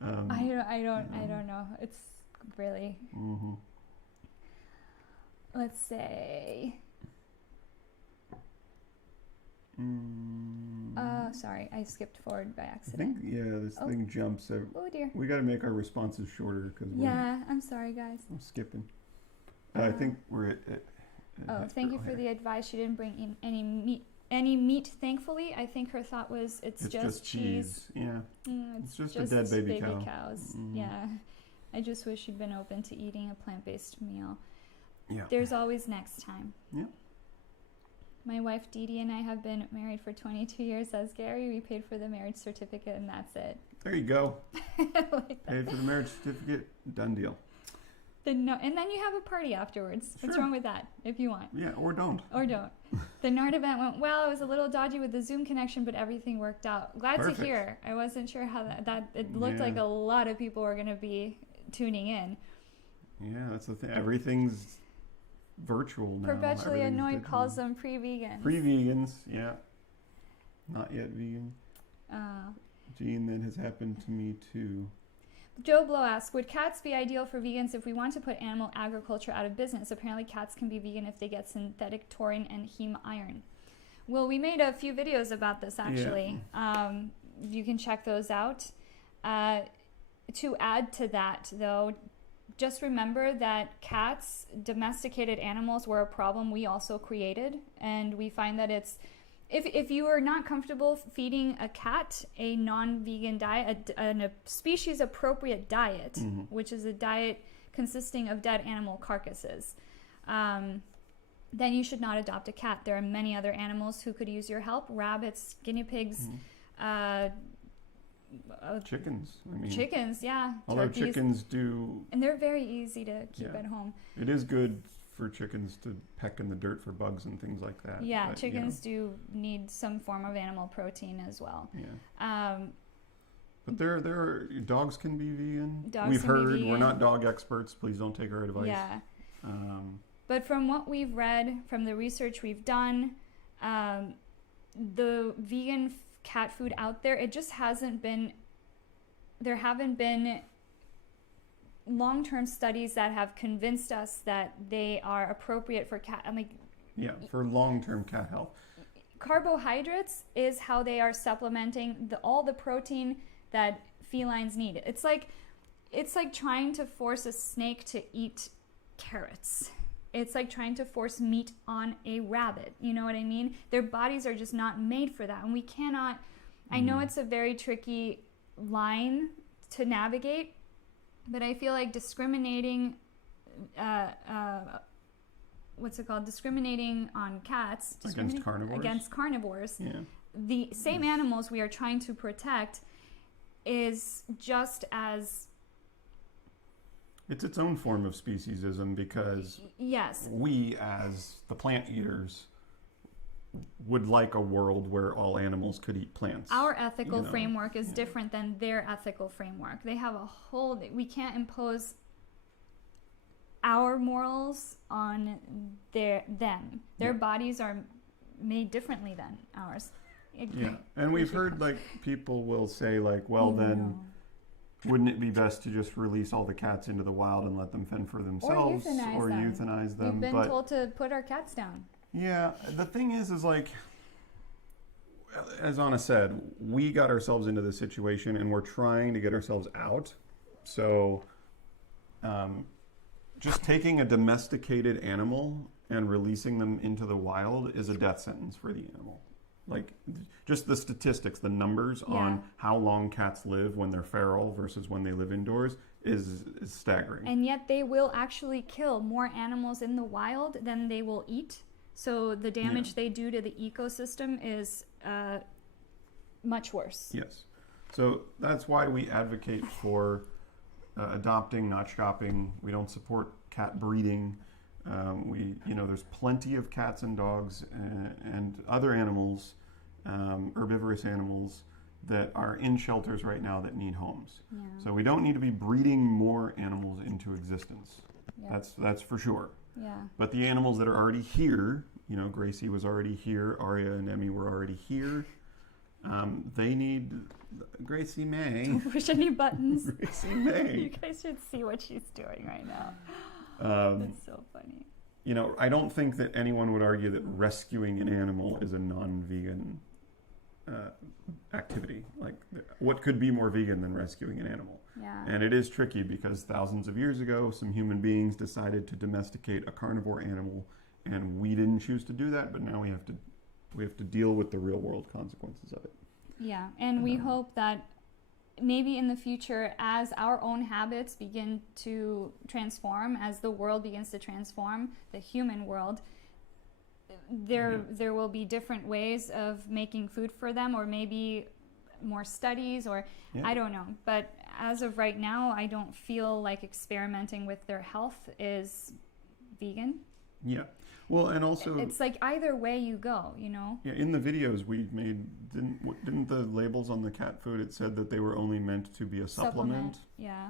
I don't know. It's really. Let's say. Sorry, I skipped forward by accident. I think, this thing jumps. Oh dear. We got to make our responses shorter because I'm sorry, guys. I'm skipping. I think we're at thank you for the advice. She didn't bring in any meat. Thankfully, I think her thought was it's just cheese. Yeah. It's just a dead baby cow. Cows. Yeah. I just wish she'd been open to eating a plant-based meal. Yeah. There's always next time. Yeah. My wife Dee Dee and I have been married for 22 years, says Gary. We paid for the marriage certificate and that's it. There you go. Paid for the marriage certificate, done deal. And then you have a party afterwards. Sure. What's wrong with that, if you want? Yeah, or don't. The NARD event went well. It was a little dodgy with the Zoom connection, but everything worked out. Glad to hear. I wasn't sure how that it looked like a lot of people were going to be tuning in. Yeah, that's the thing. Everything's virtual now. Perpetually Annoyed calls them pre-vegans. Pre-vegans, yeah. Not yet vegan. Gene, that has happened to me too. Joe Blow asks, would cats be ideal for vegans if we want to put animal agriculture out of business? Apparently cats can be vegan if they get synthetic taurine and heme iron. Well, we made a few videos about this actually. Yeah. You can check those out. To add to that though, just remember that cats, domesticated animals, were a problem we also created. And we find that it's, if you are not comfortable feeding a cat a non-vegan diet, a species-appropriate diet, which is a diet consisting of dead animal carcasses, then you should not adopt a cat. There are many other animals who could use your help. Rabbits, guinea pigs, chickens. Chickens, yeah. Although turkeys. Chickens do... And they're very easy to keep at home. It is good for chickens to peck in the dirt for bugs and things like that. Yeah, but, chickens do need some form of animal protein as well. Yeah. But there are dogs can be vegan. We've heard. We're not dog experts. Please don't take our advice. Yeah. But from what we've read, from the research we've done, the vegan cat food out there, it just hasn't been. There haven't been long-term studies that have convinced us that they are appropriate for cat. For long-term cat health. Carbohydrates is how they are supplementing all the protein that felines need. It's like trying to force a snake to eat carrots. It's like trying to force meat on a rabbit. You know what I mean? Their bodies are just not made for that, and we cannot. I know it's a very tricky line to navigate. But I feel like discriminating, discriminating on cats. Against carnivores. Yeah. The same animals we are trying to protect is just as... It's its own form of speciesism because we, as the plant eaters, would like a world where all animals could eat plants. Our ethical framework is different than their ethical framework. They have a whole... We can't impose our morals on them. Their bodies are made differently than ours. And we've heard people will say then wouldn't it be best to just release all the cats into the wild and let them fend for themselves or euthanize them? We've been told to put our cats down. Yeah, the thing is as Anna said, we got ourselves into this situation and we're trying to get ourselves out. So just taking a domesticated animal and releasing them into the wild is a death sentence for the animal. Just the statistics, the numbers on how long cats live when they're feral versus when they live indoors is staggering. And yet they will actually kill more animals in the wild than they will eat. So the damage they do to the ecosystem is much worse. Yes. So that's why we advocate for adopting, not shopping. We don't support cat breeding. There's plenty of cats and dogs and other animals, herbivorous animals, that are in shelters right now that need homes. Yeah. So we don't need to be breeding more animals into existence. Yeah. That's for sure. Yeah. But the animals that are already here, you know, Gracie was already here, Aria and Emmy were already here. They need Gracie May. Don't push any buttons. Gracie May. You guys should see what she's doing right now. That's so funny. You know, I don't think that anyone would argue that rescuing an animal is a non-vegan activity. Like, what could be more vegan than rescuing an animal? Yeah. And it is tricky because thousands of years ago, some human beings decided to domesticate a carnivore animal, and we didn't choose to do that. But now we have to deal with the real world consequences of it. Yeah, and we hope that maybe in the future, as our own habits begin to transform, as the world begins to transform, the human world, there will be different ways of making food for them, or maybe more studies, or I don't know. But as of right now, I don't feel like experimenting with their health is vegan. Yeah. Well, and also it's like either way you go, you know. Yeah, in the videos we made, didn't the labels on the cat food, it said that they were only meant to be a supplement. Yeah.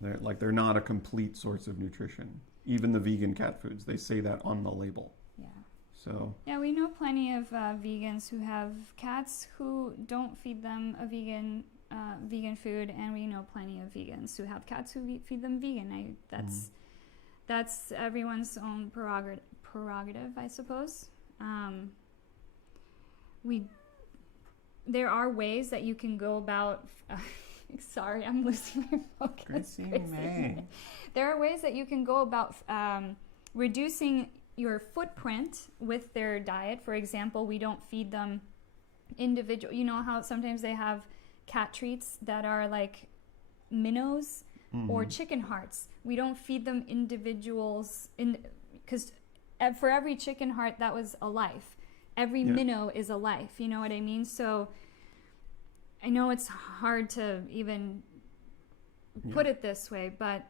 They're not a complete source of nutrition. Even the vegan cat foods, they say that on the label. Yeah. So. Yeah, we know plenty of vegans who have cats who don't feed them a vegan food, and we know plenty of vegans who have cats who feed them vegan. That's everyone's own prerogative, I suppose. There are ways that you can go about. Sorry, I'm losing my focus. Gracie. There are ways that you can go about reducing your footprint with their diet. For example, we don't feed them individual. You know how sometimes they have cat treats that are like minnows or chicken hearts. We don't feed them individuals because for every chicken heart, that was a life. Every minnow is a life. You know what I mean? So I know it's hard to even put it this way, but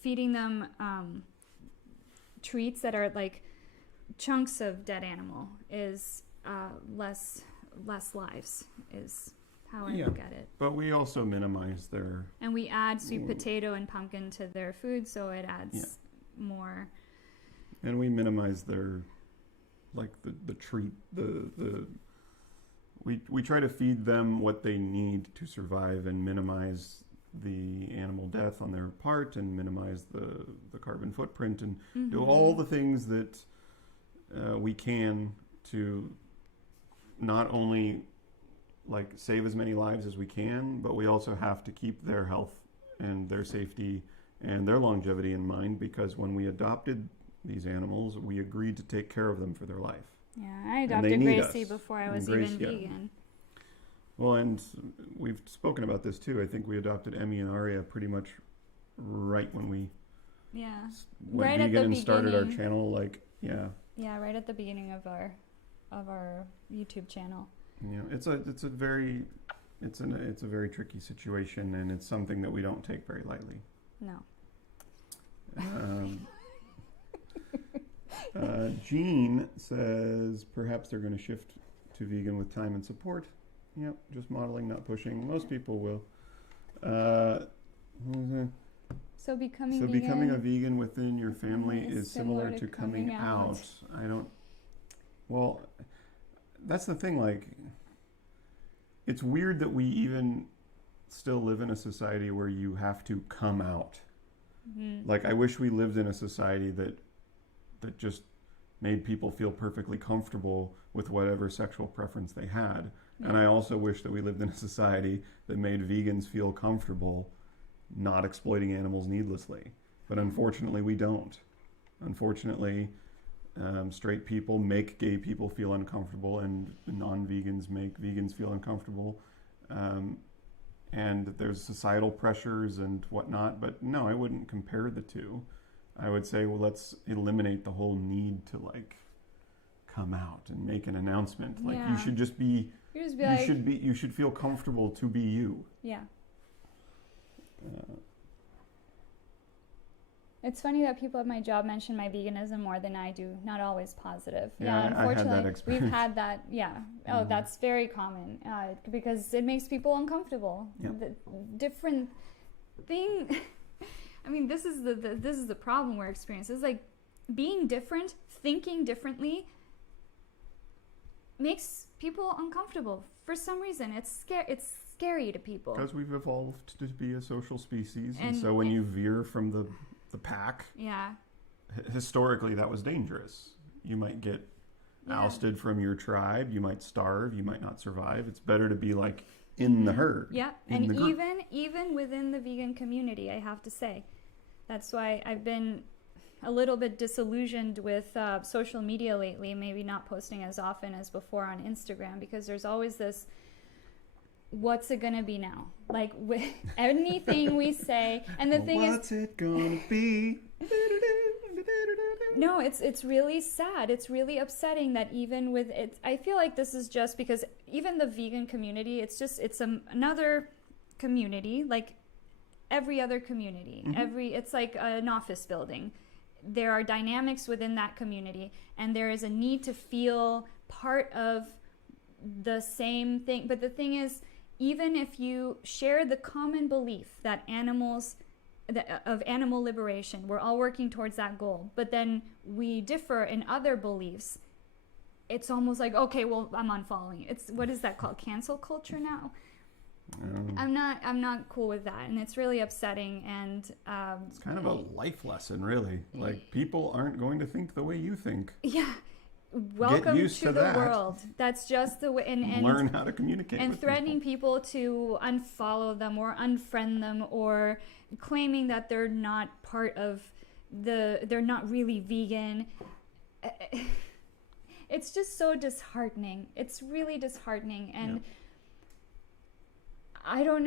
feeding them treats that are like chunks of dead animal is less lives is how I look at it. But we also minimize their... And we add sweet potato and pumpkin to their food, so it adds more. And we minimize their, like, the treat, we try to feed them what they need to survive and minimize the animal death on their part and minimize the carbon footprint and do all the things that we can to not only like save as many lives as we can, but we also have to keep their health and their safety and their longevity in mind, because when we adopted these animals, we agreed to take care of them for their life. Yeah, I adopted Gracie before I was even vegan. Well, and we've spoken about this too. I think we adopted Emmy and Aria pretty much right when we went right vegan at the and started our beginning. channel. Yeah, right at the beginning of our YouTube channel. You know, it's a very tricky situation, and it's something that we don't take very lightly. No. Jean says perhaps they're going to shift to vegan with time and support. Yep, just modeling, not pushing. Most people will. So becoming a vegan within your family is similar to coming out. Well, that's the thing, like, it's weird that we even still live in a society where you have to come out. Like, I wish we lived in a society that just made people feel perfectly comfortable with whatever sexual preference they had. And I also wish that we lived in a society that made vegans feel comfortable not exploiting animals needlessly. But unfortunately, we don't. Unfortunately, straight people make gay people feel uncomfortable, and non-vegans make vegans feel uncomfortable. And there's societal pressures and whatnot. But no, I wouldn't compare the two. I would say, well, let's eliminate the whole need to, like, come out and make an announcement. Like, you should just be... You should feel comfortable to be you. Yeah. It's funny that people at my job mention my veganism more than I do. Not always positive. Yeah, Unfortunately, I had that experience. we've had that. Yeah. Oh, that's very common because it makes people uncomfortable. Yep. The different thing. I mean, this is the problem we're experiencing. It's like being different, thinking differently, makes people uncomfortable for some reason. It's scary to people. Because we've evolved to be a social species, and so when you veer from the pack, historically that was dangerous. You might get ousted from your tribe, you might starve, you might not survive. It's better to be like in the herd. Yeah, and even within the vegan community, I have to say. That's why I've been a little bit disillusioned with social media lately, maybe not posting as often as before on Instagram, because there's always this, what's it gonna be now? Like with anything we say, and the thing is, what's it gonna be? No, it's really sad. It's really upsetting that even with it, I feel like this is just because even the vegan community, it's another community like every other community. It's like an office building. There are dynamics within that community, and there is a need to feel part of the same thing. But the thing is, even if you share the common belief that of animal liberation, we're all working towards that goal, but then we differ in other beliefs, it's almost like, okay, well, I'm unfollowing. It's, what is that called? Cancel culture now? I'm not cool with that, and it's really upsetting. And it's kind of a life lesson, really. Like, people aren't going to think the way you think. Yeah. Welcome to the world. That's just the way. And learn how to communicate. And threatening people to unfollow them or unfriend them, or claiming that they're not part of they're not really vegan. It's just so disheartening. It's really disheartening. And I don't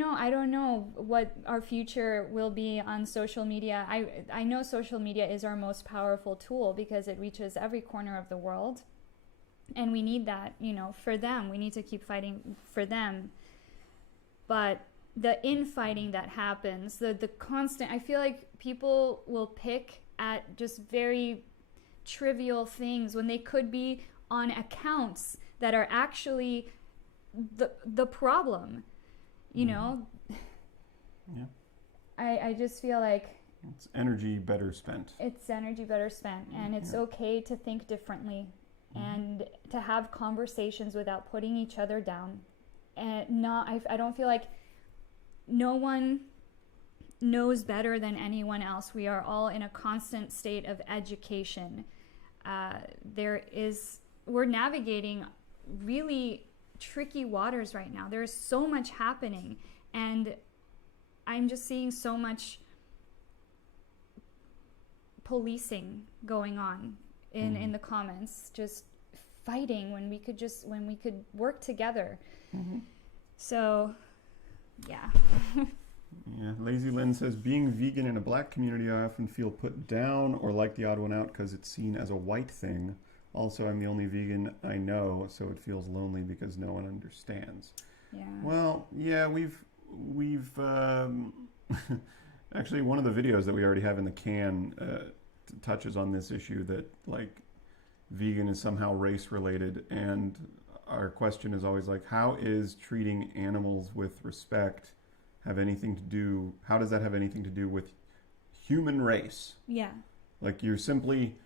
know what our future will be on social media. I know social media is our most powerful tool because it reaches every corner of the world. And we need that, for them. We need to keep fighting for them. But the infighting that happens, the constant, I feel like people will pick at just very trivial things when they could be on accounts that are actually the problem. Yeah. I just feel like it's energy better spent. And it's okay to think differently and to have conversations without putting each other down. And I don't feel like no one knows better than anyone else. We are all in a constant state of education. We're navigating really tricky waters right now. There's so much happening, and I'm just seeing so much policing going on in the comments, just fighting when we could work together. So yeah. Lazy Lynn says, being vegan in a black community, I often feel put down or like the odd one out because it's seen as a white thing. Also, I'm the only vegan I know, so it feels lonely because no one understands. Yeah. Well, yeah, we've actually, one of the videos that we already have in the can touches on this issue that, like, vegan is somehow race related, and our question is always like, how is treating animals with respect how does that have anything to do with human race? Yeah. Like, you're simply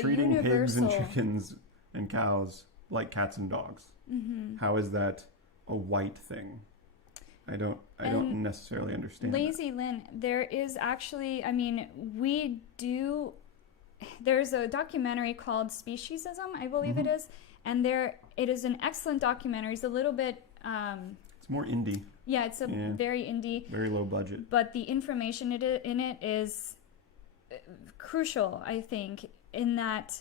treating pigs and chickens and cows like cats and dogs. How is that a white thing? I don't necessarily understand. Lazy Lynn, there is actually, there's a documentary called Speciesism, I believe it is, and it is an excellent documentary. It's a little bit it's more indie. Yeah, it's very indie, very low budget, but the information in it is crucial, I think, in that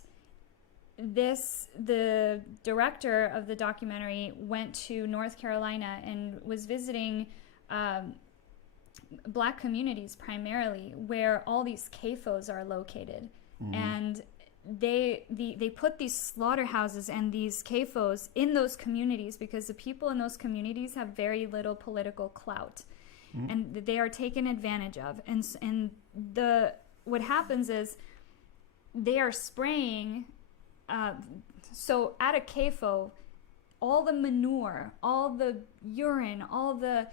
the director of the documentary went to North Carolina and was visiting black communities primarily, where all these CAFOs are located. And they put these slaughterhouses and these CAFOs in those communities because the people in those communities have very little political clout, and they are taken advantage of. And the what happens is they are spraying. So at a CAFO, all the manure, all the urine, all the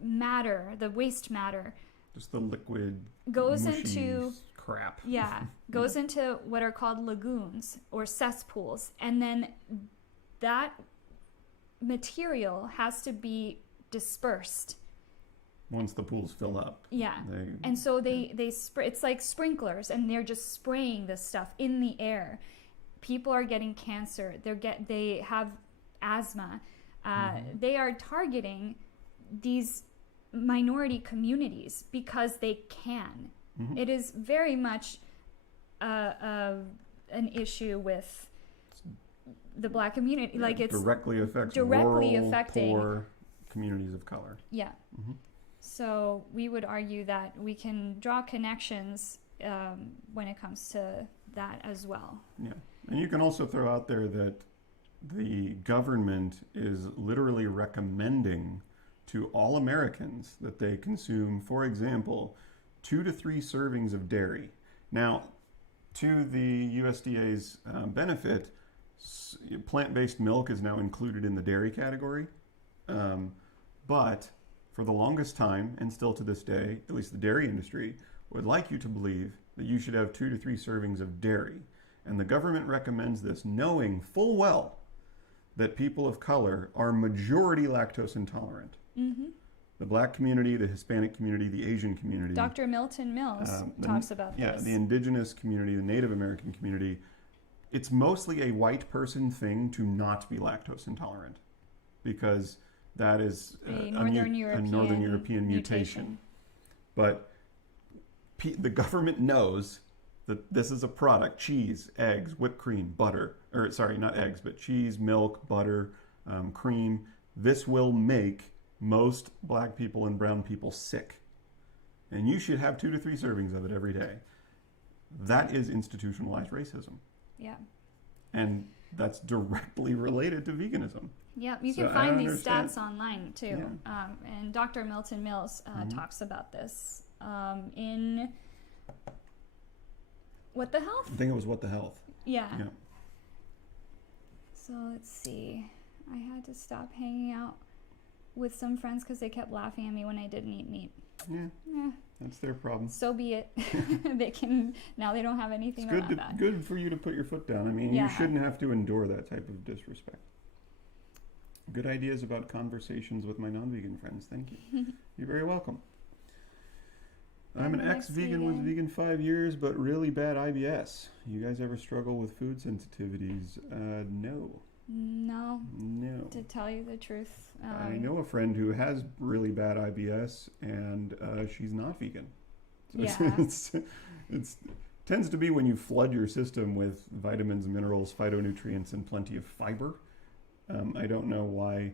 matter, the waste matter, just the liquid goes mushy into crap. Yeah, goes into what are called lagoons or cesspools, and then that material has to be dispersed. Once the pools fill up. Yeah, and so they spray. It's like sprinklers, and they're just spraying this stuff in the air. People are getting cancer. They have asthma. They are targeting these minority communities because they can. It is very much an issue with the Black community. Yeah, like it's directly affecting poor communities of color. Yeah. So we would argue that we can draw connections when it comes to that as well. Yeah, and you can also throw out there that the government is literally recommending to all Americans that they consume, for example, 2 to 3 servings of dairy. Now, to the USDA's benefit, plant-based milk is now included in the dairy category. But for the longest time, and still to this day, at least the dairy industry would like you to believe that you should have 2 to 3 servings of dairy. And the government recommends this, knowing full well that people of color are majority lactose intolerant. The Black community, the Hispanic community, the Asian community. Dr. Milton Mills talks about this. Yeah, the indigenous community, the Native American community. It's mostly a white person thing to not be lactose intolerant because that is a Northern European mutation. But the government knows that this is a product, cheese, eggs, whipped cream, butter, or sorry, not eggs, but cheese, milk, butter, cream. This will make most Black people and brown people sick. And you should have 2 to 3 servings of it every day. That is institutionalized racism. Yeah. And that's directly related to veganism. Yeah, you can find these stats online too. Yeah. And Dr. Milton Mills talks about this in What the Health? I think it was What the Health. Yeah. So let's see. I had to stop hanging out with some friends because they kept laughing at me when I didn't eat meat. Yeah, that's their problem. So be it. They don't have anything about that. It's good for you to put your foot down. I mean, you shouldn't have to endure that type of disrespect. Good ideas about conversations with my non-vegan friends. Thank you. You're very welcome. I'm an ex-vegan, was vegan 5 years, but really bad IBS. You guys ever struggle with food sensitivities? No. No. To tell you the truth. I know a friend who has really bad IBS, and she's not vegan. So it's tends to be when you flood your system with vitamins, minerals, phytonutrients, and plenty of fiber. I don't know why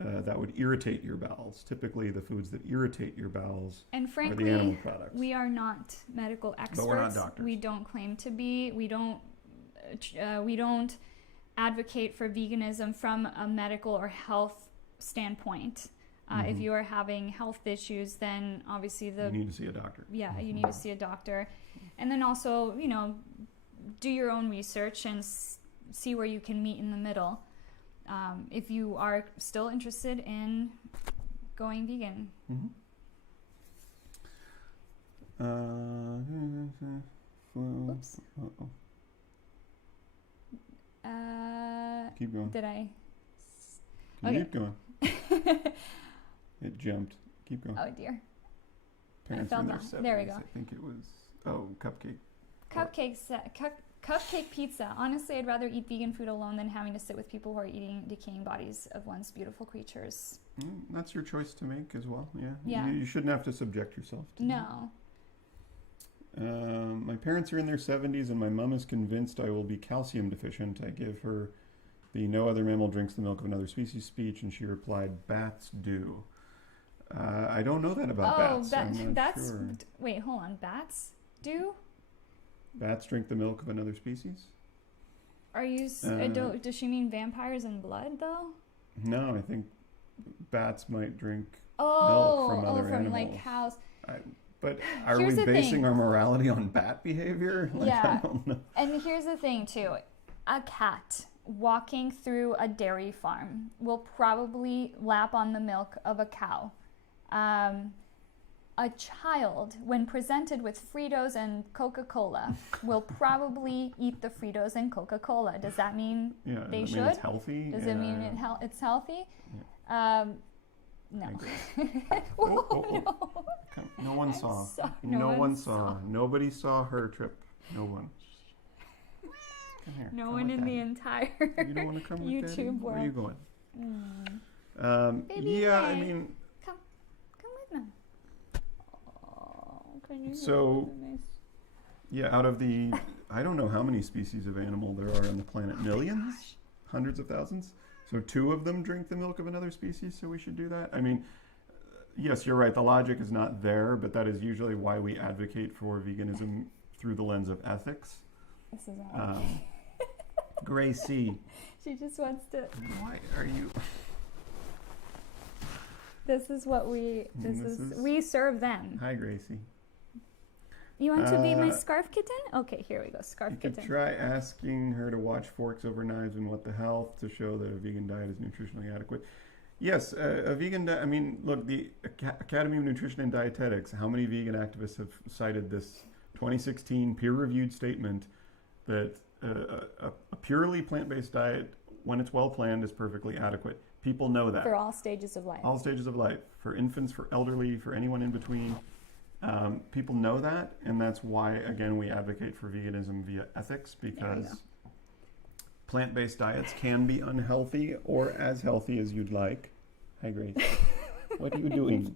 that would irritate your bowels. Typically, the foods that irritate your bowels and frankly, are the animal products. We are not medical experts. But we're not doctors. We don't claim to be. We don't advocate for veganism from a medical or health standpoint. If you are having health issues, then obviously you need to see a doctor. Yeah, you need to see a doctor. And then also, do your own research and see where you can meet in the middle. If you are still interested in going vegan. Oops. Keep going. Did I? Keep going. It jumped. Keep going. Oh dear. Parents I fell in their down. 70s. There we go. I think it was cupcake. Cupcake pizza. Honestly, I'd rather eat vegan food alone than having to sit with people who are eating decaying bodies of once beautiful creatures. That's your choice to make as well. Yeah. You shouldn't have to subject yourself to No. My parents are in their 70s and my mom is convinced I will be calcium deficient. I give her the no other mammal drinks the milk of another species speech, and she replied, bats do. I don't know that about bats. That's sure. Wait, hold on. Bats do? Bats drink the milk of another species? Are you? Does she mean vampires and blood though? No, I think bats might drink milk from other animals. Like cows. But are Here's we the basing thing. our morality on bat behavior? Like, Yeah. I don't know. And here's the thing too. A cat walking through a dairy farm will probably lap on the milk of a cow. A child, when presented with Fritos and Coca-Cola, will probably eat the Fritos and Coca-Cola. Does that mean Yeah, they does should? it mean it's healthy? Does it mean it's healthy? Yeah. No. I agree. Whoa, oh. No one saw. sorry. No one saw. Nobody saw her trip. No one. Come here. No come one with in the Daddy. entire You don't want to come with Daddy? YouTube Where are you world. going? Baby yeah, I May. mean, Come with me. Oh, can you So- hear this? yeah, out of the, I don't know how many species of animal there are on the planet. Millions? Hundreds of thousands? So 2 of them drink the milk of another species, so we should do that? I mean, yes, you're right. The logic is not there, but that is usually why we advocate for veganism through the lens of ethics. This is all. Gracie, She just wants to. why are you? This is what we. We serve them. Hi, Gracie. You want to be my Uh, scarf kitten? Okay, here we go. You Scarf could kitten. try asking her to watch Forks Over Knives and What the Health to show that a vegan diet is nutritionally adequate. Yes, a vegan diet. I mean, look, the Academy of Nutrition and Dietetics, how many vegan activists have cited this 2016 peer-reviewed statement that a purely plant-based diet, when it's well planned, is perfectly adequate. People know that. For all stages of life. All stages of life, for infants, for elderly, for anyone in between. People know that, and that's why, again, we advocate for veganism via ethics, because plant-based diets can be unhealthy or as healthy as you'd like. Hi, Grace. What are you doing?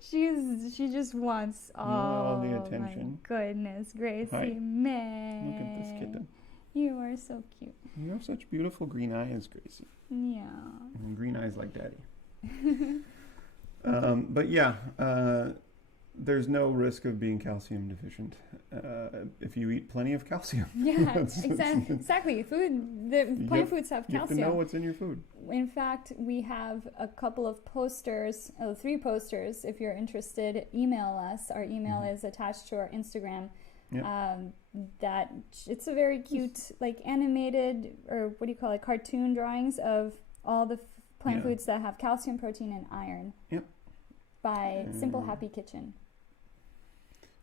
She just wants all the my attention. goodness, Gracie Hi. May. Look at this kitten. You are so cute. You have such beautiful green eyes, Gracie. Yeah. And green eyes like Daddy. But yeah, there's no risk of being calcium deficient if you eat plenty of calcium. Yeah, exactly. Plant foods have You have to calcium. know what's in your food. In fact, we have a couple of posters, 3 posters. If you're interested, email us. Our email is attached to our Instagram. Yep. That it's a very cute, like animated, or what do you call it, cartoon drawings of all the plant foods that have calcium, protein, and iron. Yep. By Simple Happy Kitchen.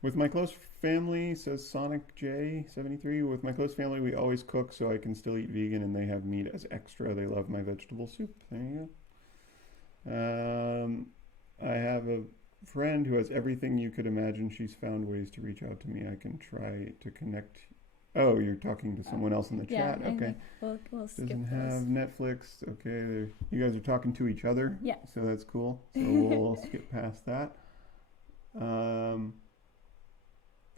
With my close family, says Sonic J73, with my close family, we always cook so I can still eat vegan and they have meat as extra. They love my vegetable soup. There you go. I have a friend who has everything you could imagine. She's found ways to reach out to me. I can try to connect. Oh, you're talking to someone else in the chat. Okay. We'll skip Doesn't those. have Netflix. Okay. You guys are talking to each other. Yeah. So that's cool. So we'll skip past that.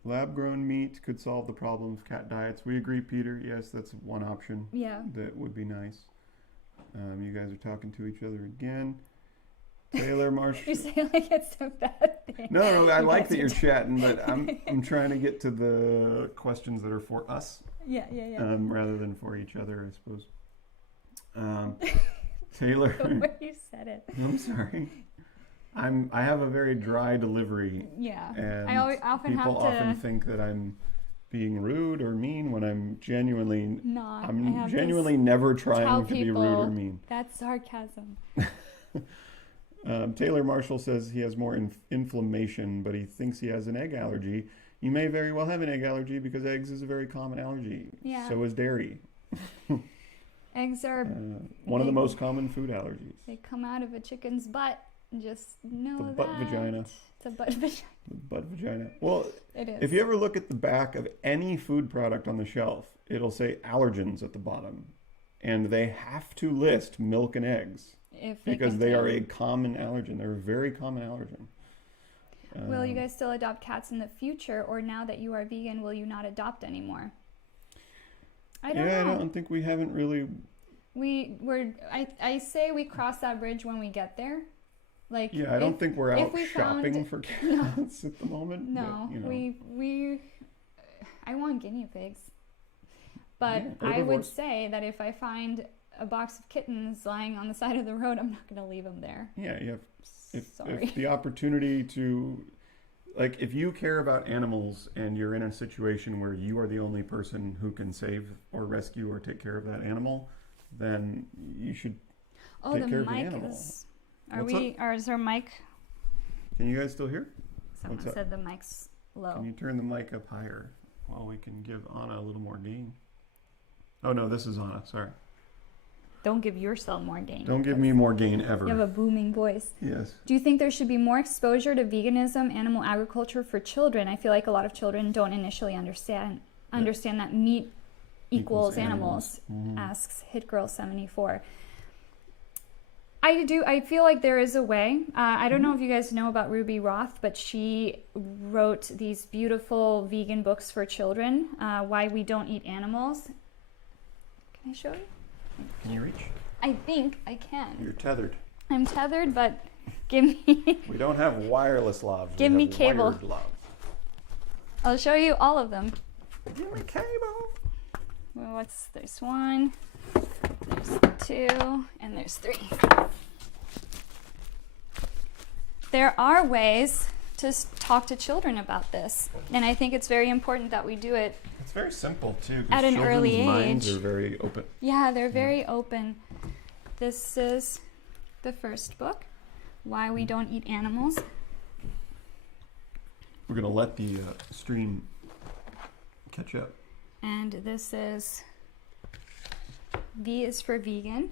Lab-grown meat could solve the problem of cat diets. We agree, Peter. Yes, that's one option. Yeah. That would be nice. You guys are talking to each other again. Taylor Marsh. You say like it's a bad thing. No, I You like guys that are you're chatting, but I'm trying to get to the questions that are for us, Yeah. rather than for each other, I suppose. Taylor. The way you said it. I'm sorry. I have a very dry delivery. Yeah. And I often have people to. often think that I'm being rude or mean when I'm genuinely never trying to be rude or mean. That's sarcasm. Taylor Marshall says he has more inflammation, but he thinks he has an egg allergy. You may very well have an egg allergy because eggs is a very common allergy. Yeah. So is dairy. Eggs are one of the most common food allergies. They come out of a chicken's butt. Just know The that. butt vagina. It's a butt vagina. The butt vagina. Well, It is. if you ever look at the back of any food product on the shelf, it'll say allergens at the bottom. And they have to list milk and eggs because they are a common allergen. They're a very common allergen. Will you guys still adopt cats in the future, or now that you are vegan, will you not adopt anymore? I don't know. I don't think we haven't really. I say we cross that bridge when we get there. Like, Yeah, I don't think we're out we shopping found- for cats at the moment. No, but, you know. I want guinea pigs. But Yeah, I would herbivores. say that if I find a box of kittens lying on the side of the road, I'm not going to leave them there. Yeah, you have. If Sorry. the opportunity to like if you care about animals and you're in a situation where you are the only person who can save or rescue or take care of that animal, then you should take care of the animal. Is our mic? Can you guys still hear? Someone said the mic's low. Can you turn the mic up higher while we can give Anna a little more gain? Oh no, this is Anna, sorry. Don't give yourself more gain. Don't give me more gain ever. You have a booming voice. Yes. Do you think there should be more exposure to veganism, animal agriculture for children? I feel like a lot of children don't initially understand that meat equals animals, asks HitGirl74. I feel like there is a way. I don't know if you guys know about Ruby Roth, but she wrote these beautiful vegan books for children, Why We Don't Eat Animals. Can I show you? Can you reach? I think I can. You're tethered. I'm tethered, but give me... We don't have wireless lavs. Give me cable. Wired lavs. I'll show you all of them. Give me cable. Well, there's one, there's two, and there's three. There are ways to talk to children about this, and I think it's very important that we do it. It's very simple too. At an early age. Minds are very open. Yeah, they're very open. This is the first book, Why We Don't Eat Animals. We're gonna let the stream catch up. And this is V is for vegan.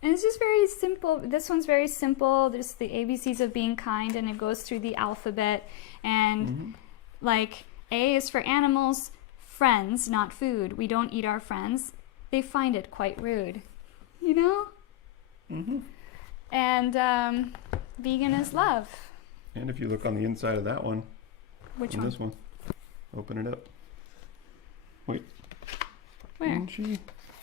And it's just very simple. This one's very simple. There's the ABCs of being kind, and it goes through the alphabet. And like A is for animals, friends, not food. We don't eat our friends. They find it quite rude, you know? And vegan is love. And if you look on the inside of that one, which one? This one. Open it up. Wait. Where?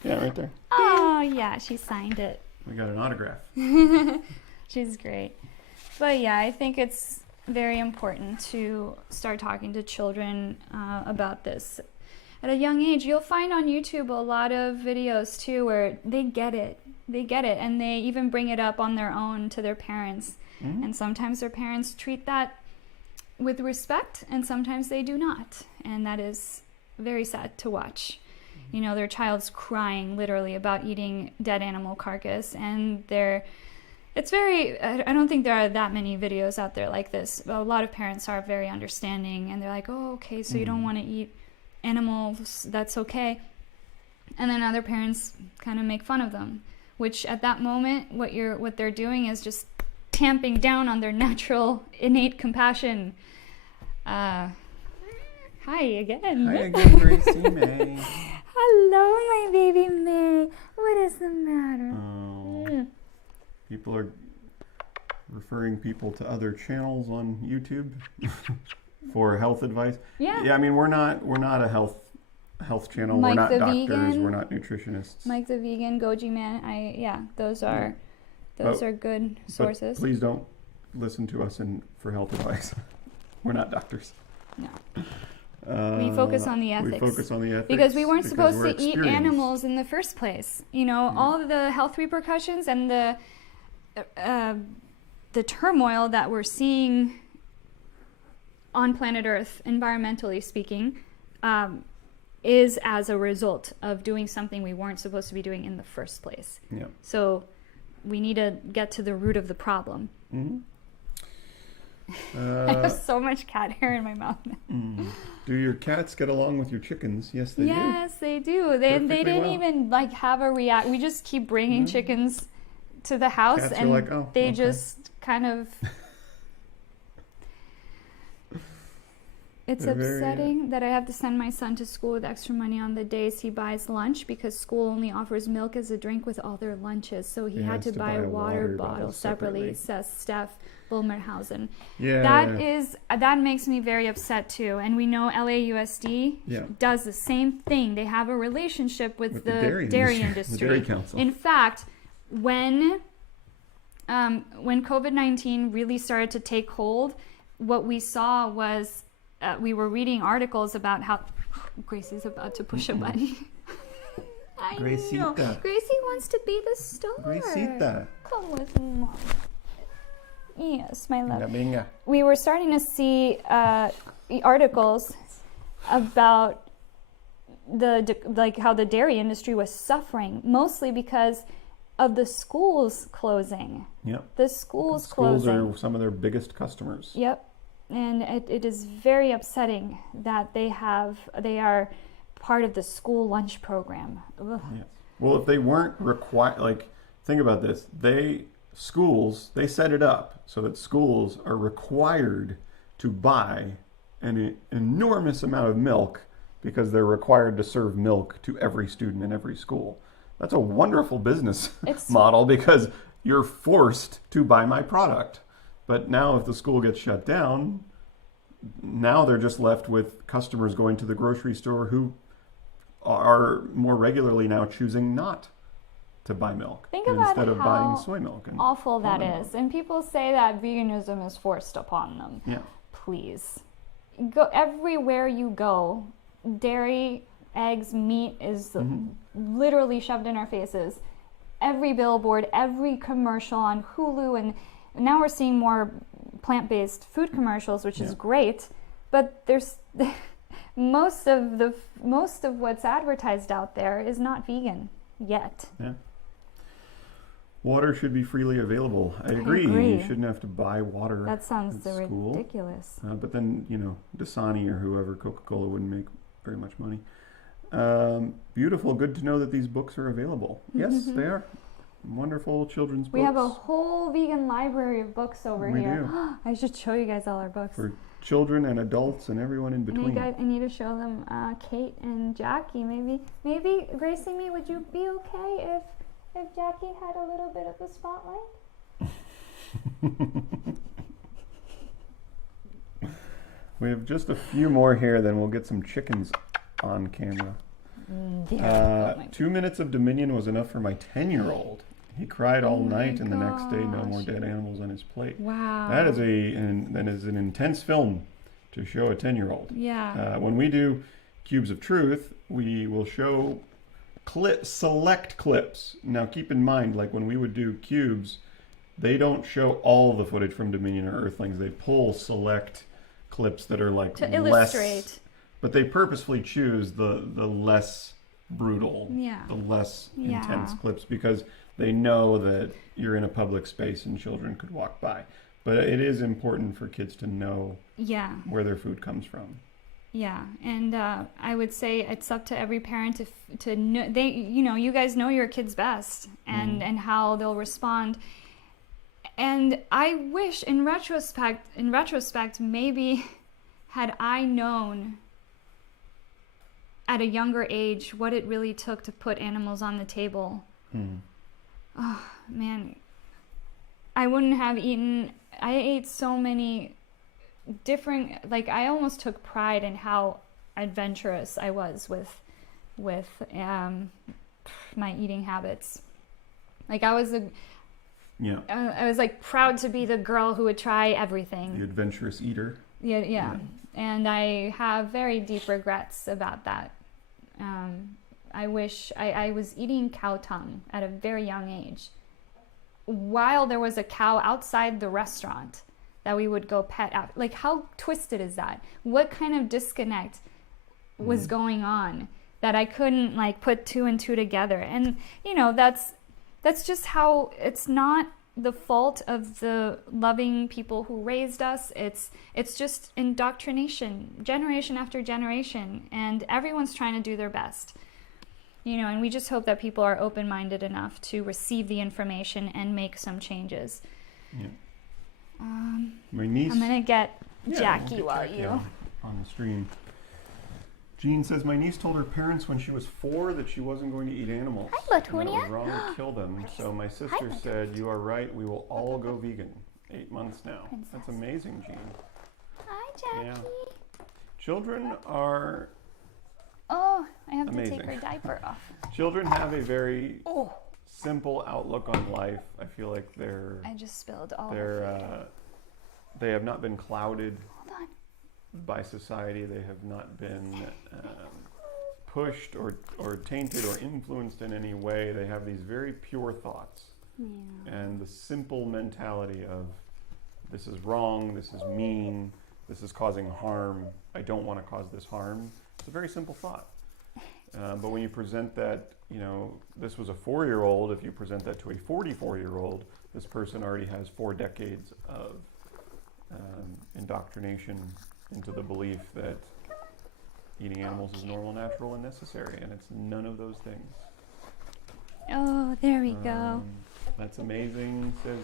Yeah, right there. Oh, yeah, she signed it. We got an autograph. She's great. But yeah, I think it's very important to start talking to children about this at a young age. You'll find on YouTube a lot of videos too where they get it. They get it, and they even bring it up on their own to their parents. And sometimes their parents treat that with respect, and sometimes they do not. And that is very sad to watch. You know, their child's crying literally about eating dead animal carcass, and it's very, I don't think there are that many videos out there like this. A lot of parents are very understanding, and they're like, oh, okay, so you don't want to eat animals, that's okay. And then other parents kind of make fun of them, which at that moment, what they're doing is just tamping down on their natural, innate compassion. Hi again. Hi again, Gracie May. Hello, my baby May. What is the matter? Oh. People are referring people to other channels on YouTube for health advice. Yeah, I mean, we're not a health channel. Mike we're not the doctors. Vegan. We're not nutritionists. Mike the Vegan, Goji Man. Those are good sources. But please don't listen to us for health advice. We're not doctors. No. We focus on the ethics. Because we weren't supposed to eat animals in the first place. You know, all of the health repercussions and the turmoil that we're seeing on planet Earth, environmentally speaking, is as a result of doing something we weren't supposed to be doing in the first place. Yeah. So we need to get to the root of the problem. I have so much cat hair in my mouth now. Do your cats get along with your chickens? Yes, they do. Yes, they do. They didn't even have a react. We just keep bringing chickens to the house, Cats and are like, oh, they okay. just kind of. It's upsetting that I have to send my son to school with extra money on the days he buys lunch because school only offers milk as a drink with all their lunches. So he had to buy a water bottle separately, says Steph Bulmerhausen. Yeah. That makes me very upset too. And we know LAUSD does the same thing. They have a relationship with the dairy industry. The Dairy Council. In fact, when COVID-19 really started to take hold, what we saw was we were reading articles about how Gracie's about to push a button. I know. Gracie wants to be the star. Gracita. Come with mom. Yes, my love. Binga. We were starting to see articles about how the dairy industry was suffering, mostly because of the schools closing. Yep. The schools Schools closing. are some of their biggest customers. Yep. And it is very upsetting that they are part of the school lunch program. Ugh. Yes. Well, if they weren't required, like, think about this. Schools set it up so that schools are required to buy an enormous amount of milk because they're required to serve milk to every student in every school. That's a wonderful business model because you're forced to buy my product. But now if the school gets shut down, now they're just left with customers going to the grocery store who are more regularly now choosing not to buy milk instead of buying soy milk. And awful that is. And people say that veganism is forced upon them. Yeah. Please. Go everywhere you go, dairy, eggs, meat is literally shoved in our faces. Every billboard, every commercial on Hulu, and now we're seeing more plant-based food commercials, which is great, but there's most of what's advertised out there is not vegan yet. Yeah. Water should be freely available. I agree. You shouldn't have to buy water. That sounds at school. ridiculous. But then, Dasani or whoever, Coca-Cola, wouldn't make very much money. Beautiful. Good to know that these books are available. Yes, they are. Wonderful children's books. We have a whole vegan library of books over here. We do. I should show you guys all our books. For children and adults and everyone in between. I need to show them Kate and Jackie. Maybe Gracie, would you be okay if Jackie had a little bit of the spotlight? We have just a few more here, then we'll get some chickens on camera. 2 minutes of Dominion was enough for my 10-year-old. He cried all night, and the next day, no more dead animals on his plate. Wow. That is an intense film to show a 10-year-old. Yeah. When we do Cubes of Truth, we will show select clips. Now, keep in mind, like when we would do Cubes, they don't show all the footage from Dominion or Earthlings. They pull select clips that are like to illustrate. But they purposefully choose the less brutal, the less intense clips because they know that you're in a public space and children could walk by. But it is important for kids to know where their food comes from. Yeah, and I would say it's up to every parent to know, you guys know your kids best and how they'll respond. And I wish in retrospect, maybe had I known at a younger age what it really took to put animals on the table. Oh, man. I wouldn't have eaten. I ate so many different, I almost took pride in how adventurous I was with my eating habits. I was proud to be the girl who would try everything. The adventurous eater. Yeah. And I have very deep regrets about that. I wish I was eating cow tongue at a very young age while there was a cow outside the restaurant that we would go pet out. How twisted is that? What kind of disconnect was going on that I couldn't put two and two together? And that's just how it's not the fault of the loving people who raised us. It's just indoctrination, generation after generation, and everyone's trying to do their best. And we just hope that people are open-minded enough to receive the information and make some changes. Yeah. My niece. I'm gonna get Jackie while you on the stream. Jean says my niece told her parents when she was 4 that she wasn't going to eat animals. Hi, and that it Latonia. was wrong to kill them. So my sister said, "You are right. We will all go vegan." 8 months now. Princess. That's amazing, Jean. Hi, Jackie. Yeah. Children are. Oh, I have amazing. to take her diaper off. Children have a very simple outlook on life. I feel like I just spilled all the food. They have not been clouded Hold on. by society. They have not been pushed or tainted or influenced in any way. They have these very pure thoughts and the simple mentality of this is wrong, this is mean, this is causing harm, I don't want to cause this harm. It's a very simple thought. But when you present that, this was a 4-year-old, if you present that to a 44-year-old, this person already has 4 decades of indoctrination into the belief that eating animals is normal, natural, and necessary, and it's none of those things. Oh, there we go. That's amazing, says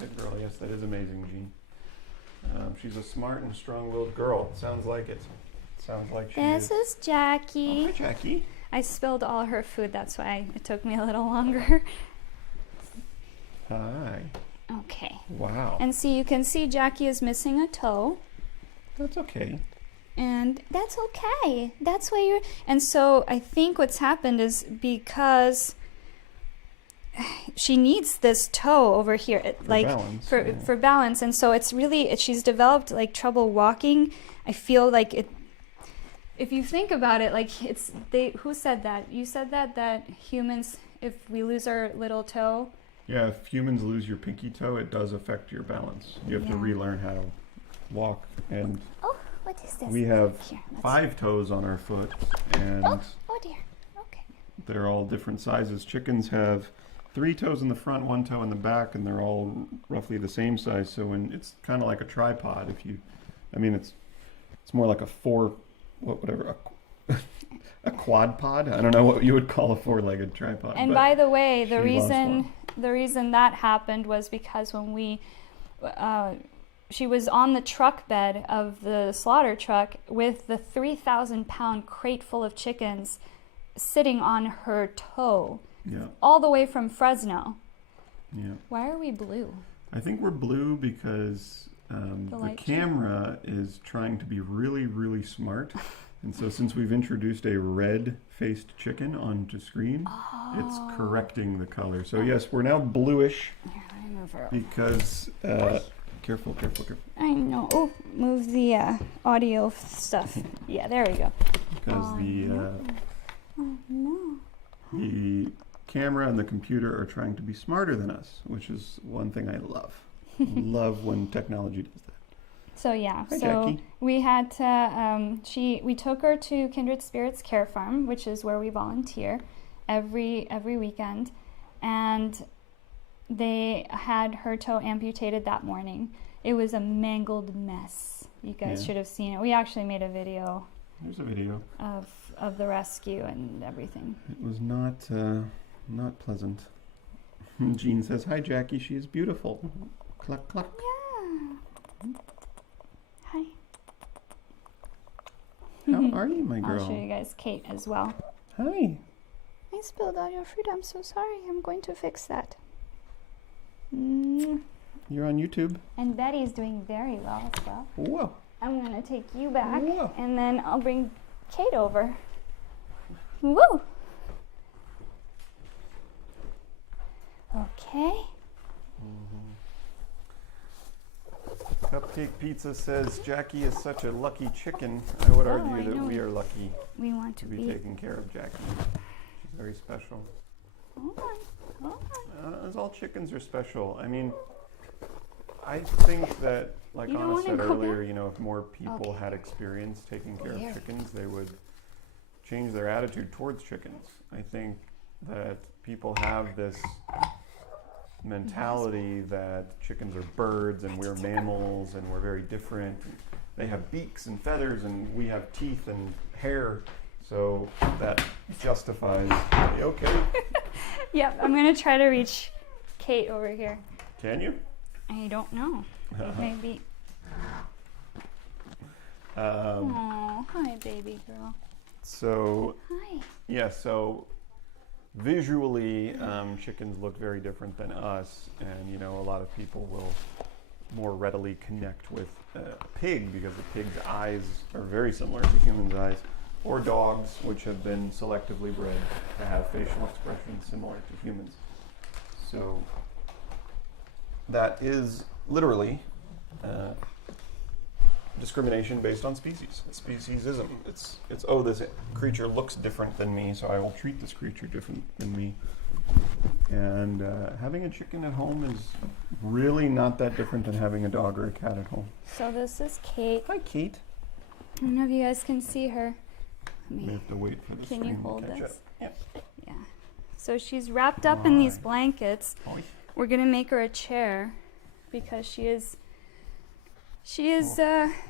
Hit Girl. Yes, that is amazing, Jean. She's a smart and strong-willed girl. Sounds like it. Sounds like she This is Jackie. Oh, hi, Jackie. I spilled all her food, that's why it took me a little longer. Hi. Okay. Wow. And see, you can see Jackie is missing a toe. That's okay. And that's okay. That's why you're... And so I think what's happened is because she needs this toe over here, for balance. And so it's really, she's developed like trouble walking. I feel like it... If you think about it, like who said that? You said that humans, if we lose our little toe. Yeah, if humans lose your pinky toe, it does affect your balance. You have to relearn how to walk. And what is this? We have 5 toes on our foot, and oh dear. Okay. They're all different sizes. Chickens have 3 toes in the front, 1 toe in the back, and they're all roughly the same size. So it's kind of like a tripod. It's more like a a quad pod. I don't know what you would call a 4-legged tripod. And by the way, the reason that happened was because when she was on the truck bed of the slaughter truck with the 3,000-pound crate full of chickens sitting on her toe, all the way from Fresno. Yeah. Why are we blue? I think we're blue because the camera is trying to be really, really smart. And so since we've introduced a red-faced chicken onto screen, it's correcting the color. So yes, we're now bluish. Here, let me move her. Because, careful. I know. Oh, move the audio stuff. Yeah, there we go. Because the camera and the computer are trying to be smarter than us, which is one thing I love. Love when technology does that. So yeah, Hi, Jackie. We had to, we took her to Kindred Spirits Care Farm, which is where we volunteer every weekend, and they had her toe amputated that morning. It was a mangled mess. You guys should have seen it. We actually made a video. There's a video of the rescue and everything. It was not pleasant. Jean says, "Hi, Jackie. She is beautiful." Cluck cluck. Yeah. Hi. How are you, my girl? I'll show you guys Kate as well. Hi. I spilled all your food. I'm so sorry. I'm going to fix that. You're on YouTube. And Betty's doing very well as well. Whoa. I'm going to take you back. Whoa. And then I'll bring Kate over. Woo! Okay. Cupcake Pizza says, Jackie is such a lucky chicken. I would argue that we are lucky we want to be taking care of Jackie. She's very special. Hold on. As all chickens are special. I mean, I think that, like Anna said earlier, if more people had experience taking care of chickens, they would change their attitude towards chickens. I think that people have this mentality that chickens are birds and we're mammals and we're very different. They have beaks and feathers and we have teeth and hair, so that justifies. Okay. Yep, I'm gonna try to reach Kate over here. Can you? I don't know. Maybe. Oh, hi, baby girl. So. Hi. Yeah. So. Visually, chickens look very different than us, and a lot of people will more readily connect with a pig because the pig's eyes are very similar to humans' eyes, or dogs, which have been selectively bred to have facial expressions similar to humans. So that is literally discrimination based on species. Speciesism. It's this creature looks different than me, so I will treat this creature different than me. And having a chicken at home is really not that different than having a dog or a cat at home. So this is Kate. Hi, Kate. I don't know if you guys can see her. We have to wait for the Can you stream hold to catch this? up. Yep. Yeah. So she's wrapped up in these blankets. Oi. We're gonna make her a chair because she is She's very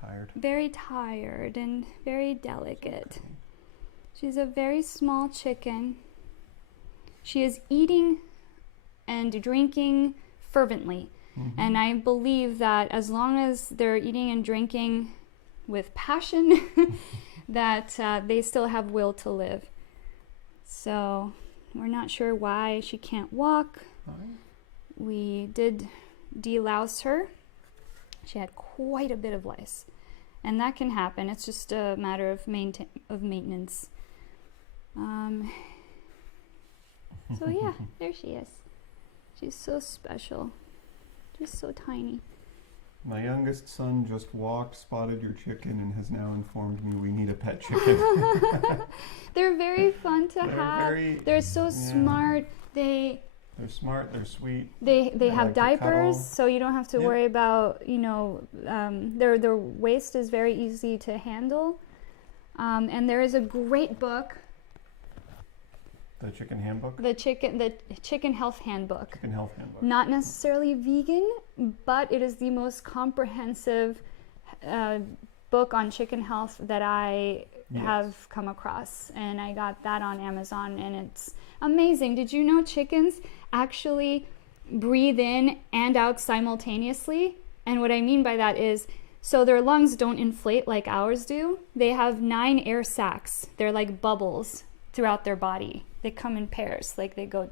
tired. very tired and very delicate. She's a very small chicken. She is eating and drinking fervently. Mm-hmm. And I believe that as long as they're eating and drinking with passion, that they still have will to live. So we're not sure why she can't walk. We did delouse her. She had quite a bit of lice. And that can happen. It's just a matter of maintenance. So yeah, there she is. She's so special. Just so tiny. My youngest son just walked, spotted your chicken, and has now informed me we need a pet chicken. They're very fun to have. They're so smart. They're smart, they're sweet. They have like to diapers, cuddle. so you don't have to worry about, their waste is very easy to handle. And there is a great book, The chicken handbook? the chicken health handbook. Chicken health handbook. Not necessarily vegan, but it is the most comprehensive book on chicken health that I have come across. And I got that on Amazon, and it's amazing. Did you know chickens actually breathe in and out simultaneously? And what I mean by that is, so their lungs don't inflate like ours do. They have 9 air sacs. They're like bubbles throughout their body. They come in pairs, like they go,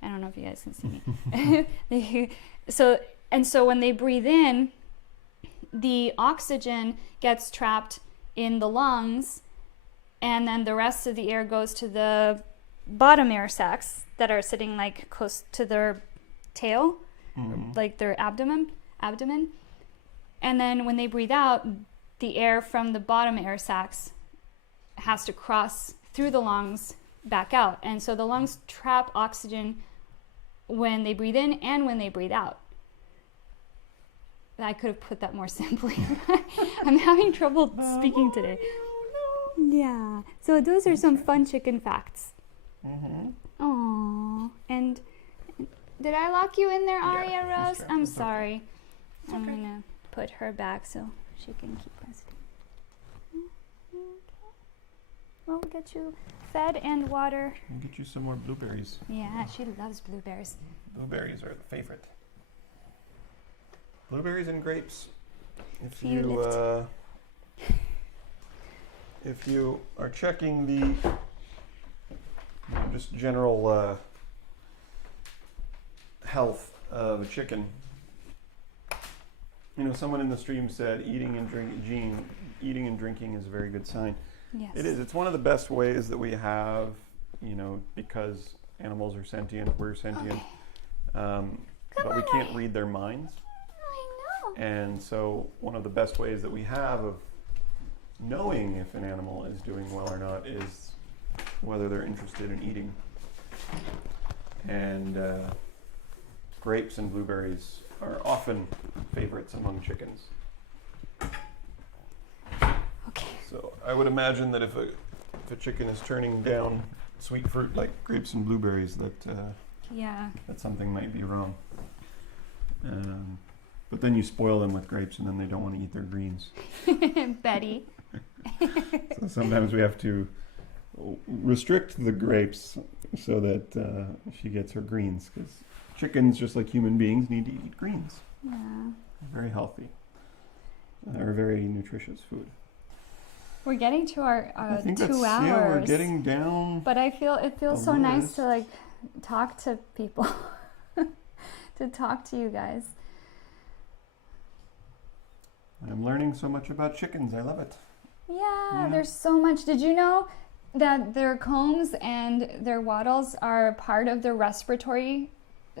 I don't know if you guys can see me. So when they breathe in, the oxygen gets trapped in the lungs, and then the rest of the air goes to the bottom air sacs that are sitting like close to their tail, like their abdomen. And then when they breathe out, the air from the bottom air sacs has to cross through the lungs back out. And so the lungs trap oxygen when they breathe in and when they breathe out. I could have put that more simply. I'm having trouble speaking today. Yeah. So those are some fun chicken facts. Aww. And did I lock you in there, Aria Rose? I'm sorry. I'm gonna put her back so she can keep resting. We'll get you fed and water. We'll get you some more blueberries. Yeah, she loves blueberries. Blueberries are the favorite. Blueberries and grapes. If you are checking the just general health of a chicken, someone in the stream said eating and drinking is a very good sign. Yes. It is. It's one of the best ways that we have, because animals are sentient, we're sentient, but we can't read their minds. I know. And so one of the best ways that we have of knowing if an animal is doing well or not is whether they're interested in eating. And grapes and blueberries are often favorites among chickens. Okay. So I would imagine that if a chicken is turning down sweet fruit like grapes and blueberries, that something might be wrong. But then you spoil them with grapes, and then they don't want to eat their greens. Betty. So sometimes we have to restrict the grapes so that she gets her greens, because chickens, just like human beings, need to eat greens. Yeah. Very healthy. Or very nutritious food. We're getting to our I think 2 hours. Yeah, we're getting down. But it feels so nice to talk to people, to talk to you guys. I'm learning so much about chickens. I love it. Yeah, there's so much. Did you know that their combs and their wattles are part of their respiratory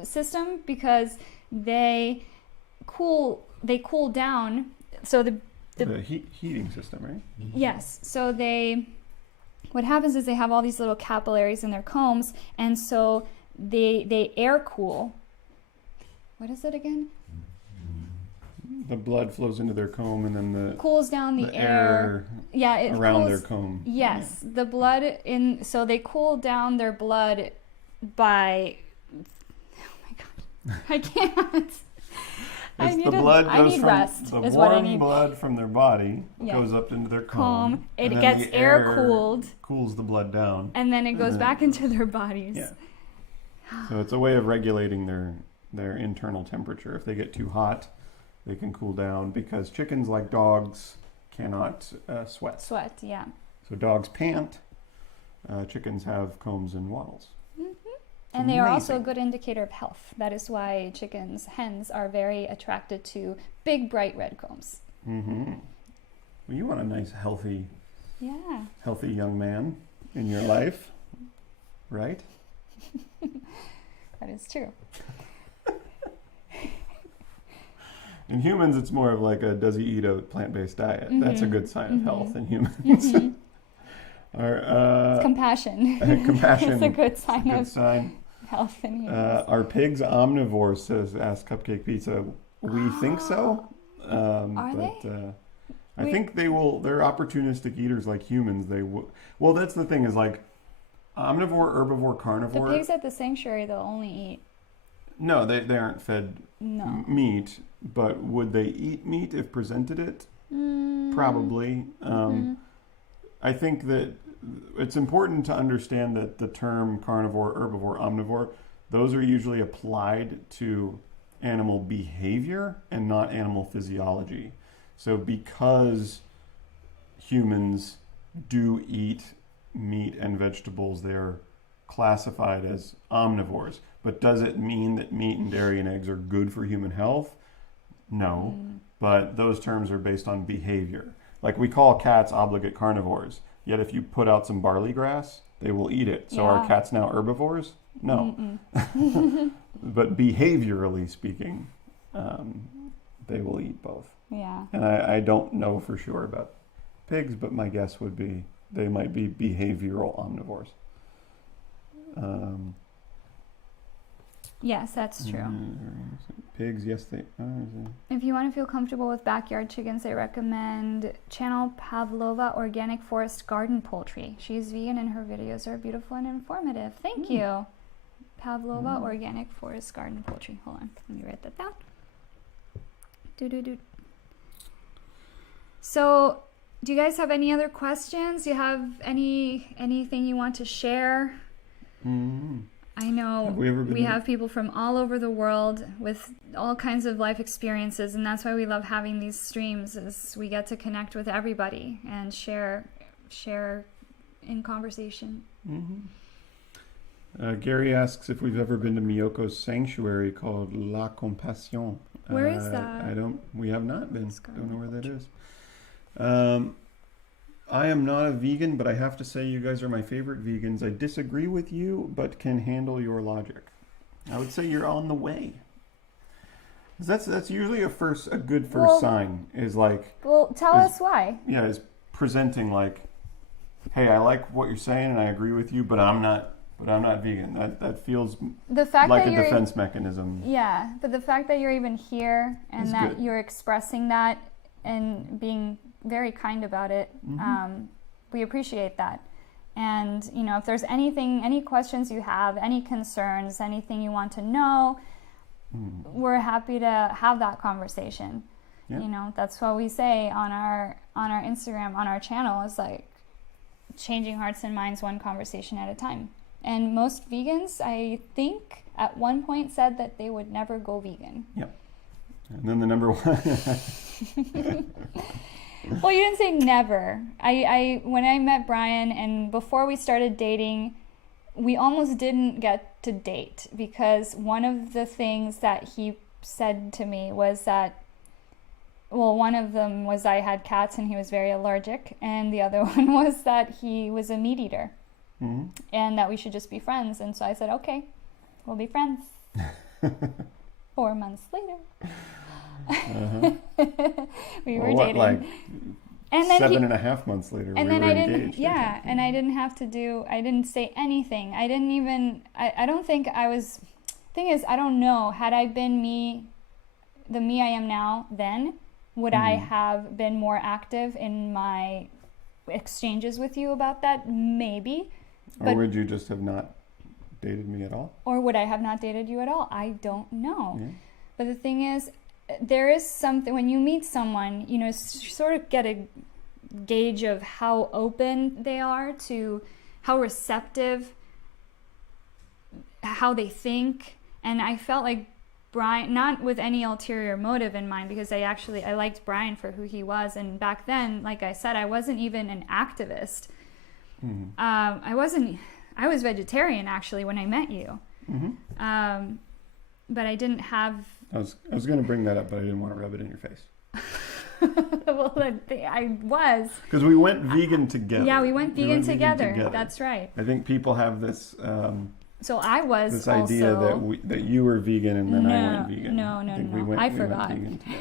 system because they cool down? So the heating system, right? Yes. So what happens is they have all these little capillaries in their combs, and so they air cool. what is it again? The blood flows into their comb, and then the cools down the air. Yeah, it around cools, their comb. Yes, the blood in. So they cool down their blood by. Oh my god, I can't. I need rest. The is warm what I need. blood from their body goes up into their comb. It gets air cooled. Cools the blood down. And then it goes back into their bodies. Yeah. So it's a way of regulating their internal temperature. If they get too hot, they can cool down, because chickens, like dogs, cannot sweat. Sweat, yeah. So dogs pant. Chickens have combs and wattles. And they are also a good indicator of health. That is why hens are very attracted to big, bright red combs. Mm-hmm. Well, you want a nice, healthy young man in your life, right? That is true. In humans, it's more of like a, does he eat a plant-based diet? That's a good sign of health in humans. It's compassion. Compassion. It's a good sign of health in humans. Are pigs omnivores? Ask Cupcake Pizza. We think so. Are they? I think they will. They're opportunistic eaters like humans. Well, that's the thing, is like omnivore, herbivore, carnivore. The pigs at the sanctuary, they'll only eat. No, they aren't fed meat. But would they eat meat if presented it? Probably. I think that it's important to understand that the term carnivore, herbivore, omnivore, those are usually applied to animal behavior and not animal physiology. So because humans do eat meat and vegetables, they're classified as omnivores. But does it mean that meat and dairy and eggs are good for human health? No, but those terms are based on behavior. Like, we call cats obligate carnivores, yet if you put out some barley grass, they will eat it. So are cats now herbivores? No. But behaviorally speaking, they will eat both. Yeah. And I don't know for sure about pigs, but my guess would be they might be behavioral omnivores. Yes, that's true. Pigs, yes, they are. If you want to feel comfortable with backyard chickens, I recommend channel Pavlova Organic Forest Garden Poultry. She's vegan and her videos are beautiful and informative. Thank you. Pavlova Organic Forest Garden Poultry. Hold on, let me write that down. So, do you guys have any other questions? Do you have anything you want to share? I know we have people from all over the world with all kinds of life experiences, and that's why we love having these streams, is we get to connect with everybody and share in conversation. Gary asks if we've ever been to Miyoko's sanctuary called La Compassion. Where is that? We have not been. Don't know where that is. I am not a vegan, but I have to say you guys are my favorite vegans. I disagree with you, but can handle your logic. I would say you're on the way. That's usually a good first sign, is like... Well, tell us why. Yeah, is presenting like, hey, I like what you're saying and I agree with you, but I'm not vegan. That feels like a defense mechanism. Yeah, but the fact that you're even here and that good. You're expressing that and being very kind about it, we appreciate that. And if there's any questions you have, any concerns, anything you want to know, we're happy to have that conversation. That's what we say on our Instagram, on our channel, is like changing hearts and minds one conversation at a time. And most vegans, I think, at one point said that they would never go vegan. Yep. And then the number one... Well, you didn't say never. When I met Brian and before we started dating, we almost didn't get to date, because one of the things that he said to me was that, well, one of them was I had cats and he was very allergic, and the other one was that he was a meat eater, and that we should just be friends. And so I said, okay, we'll be friends. 4 months later. We were dating. Like and then 7.5 months later, and we then were I engaged. didn't, and I didn't say anything. I don't think I was, thing is, I don't know. Had I been the me I am now then, would I have been more active in my exchanges with you about that? Maybe. Or would you just have not dated me at all? Or would I have not dated you at all? I don't know. Yeah. But the thing is, there is something, when you meet someone, you know, sort of get a gauge of how open they are to, how receptive, how they think. And I felt like Brian, not with any ulterior motive in mind, because I liked Brian for who he was. And back then, like I said, I wasn't even an activist. I was vegetarian actually when I met you. But I didn't have... I was going to bring that up, but I didn't want to rub it in your face. Well, I was. Because we went vegan together. Yeah, we went vegan together. That's right. I think people have this... so I was this idea also... that you were vegan and then I went vegan. No. I forgot.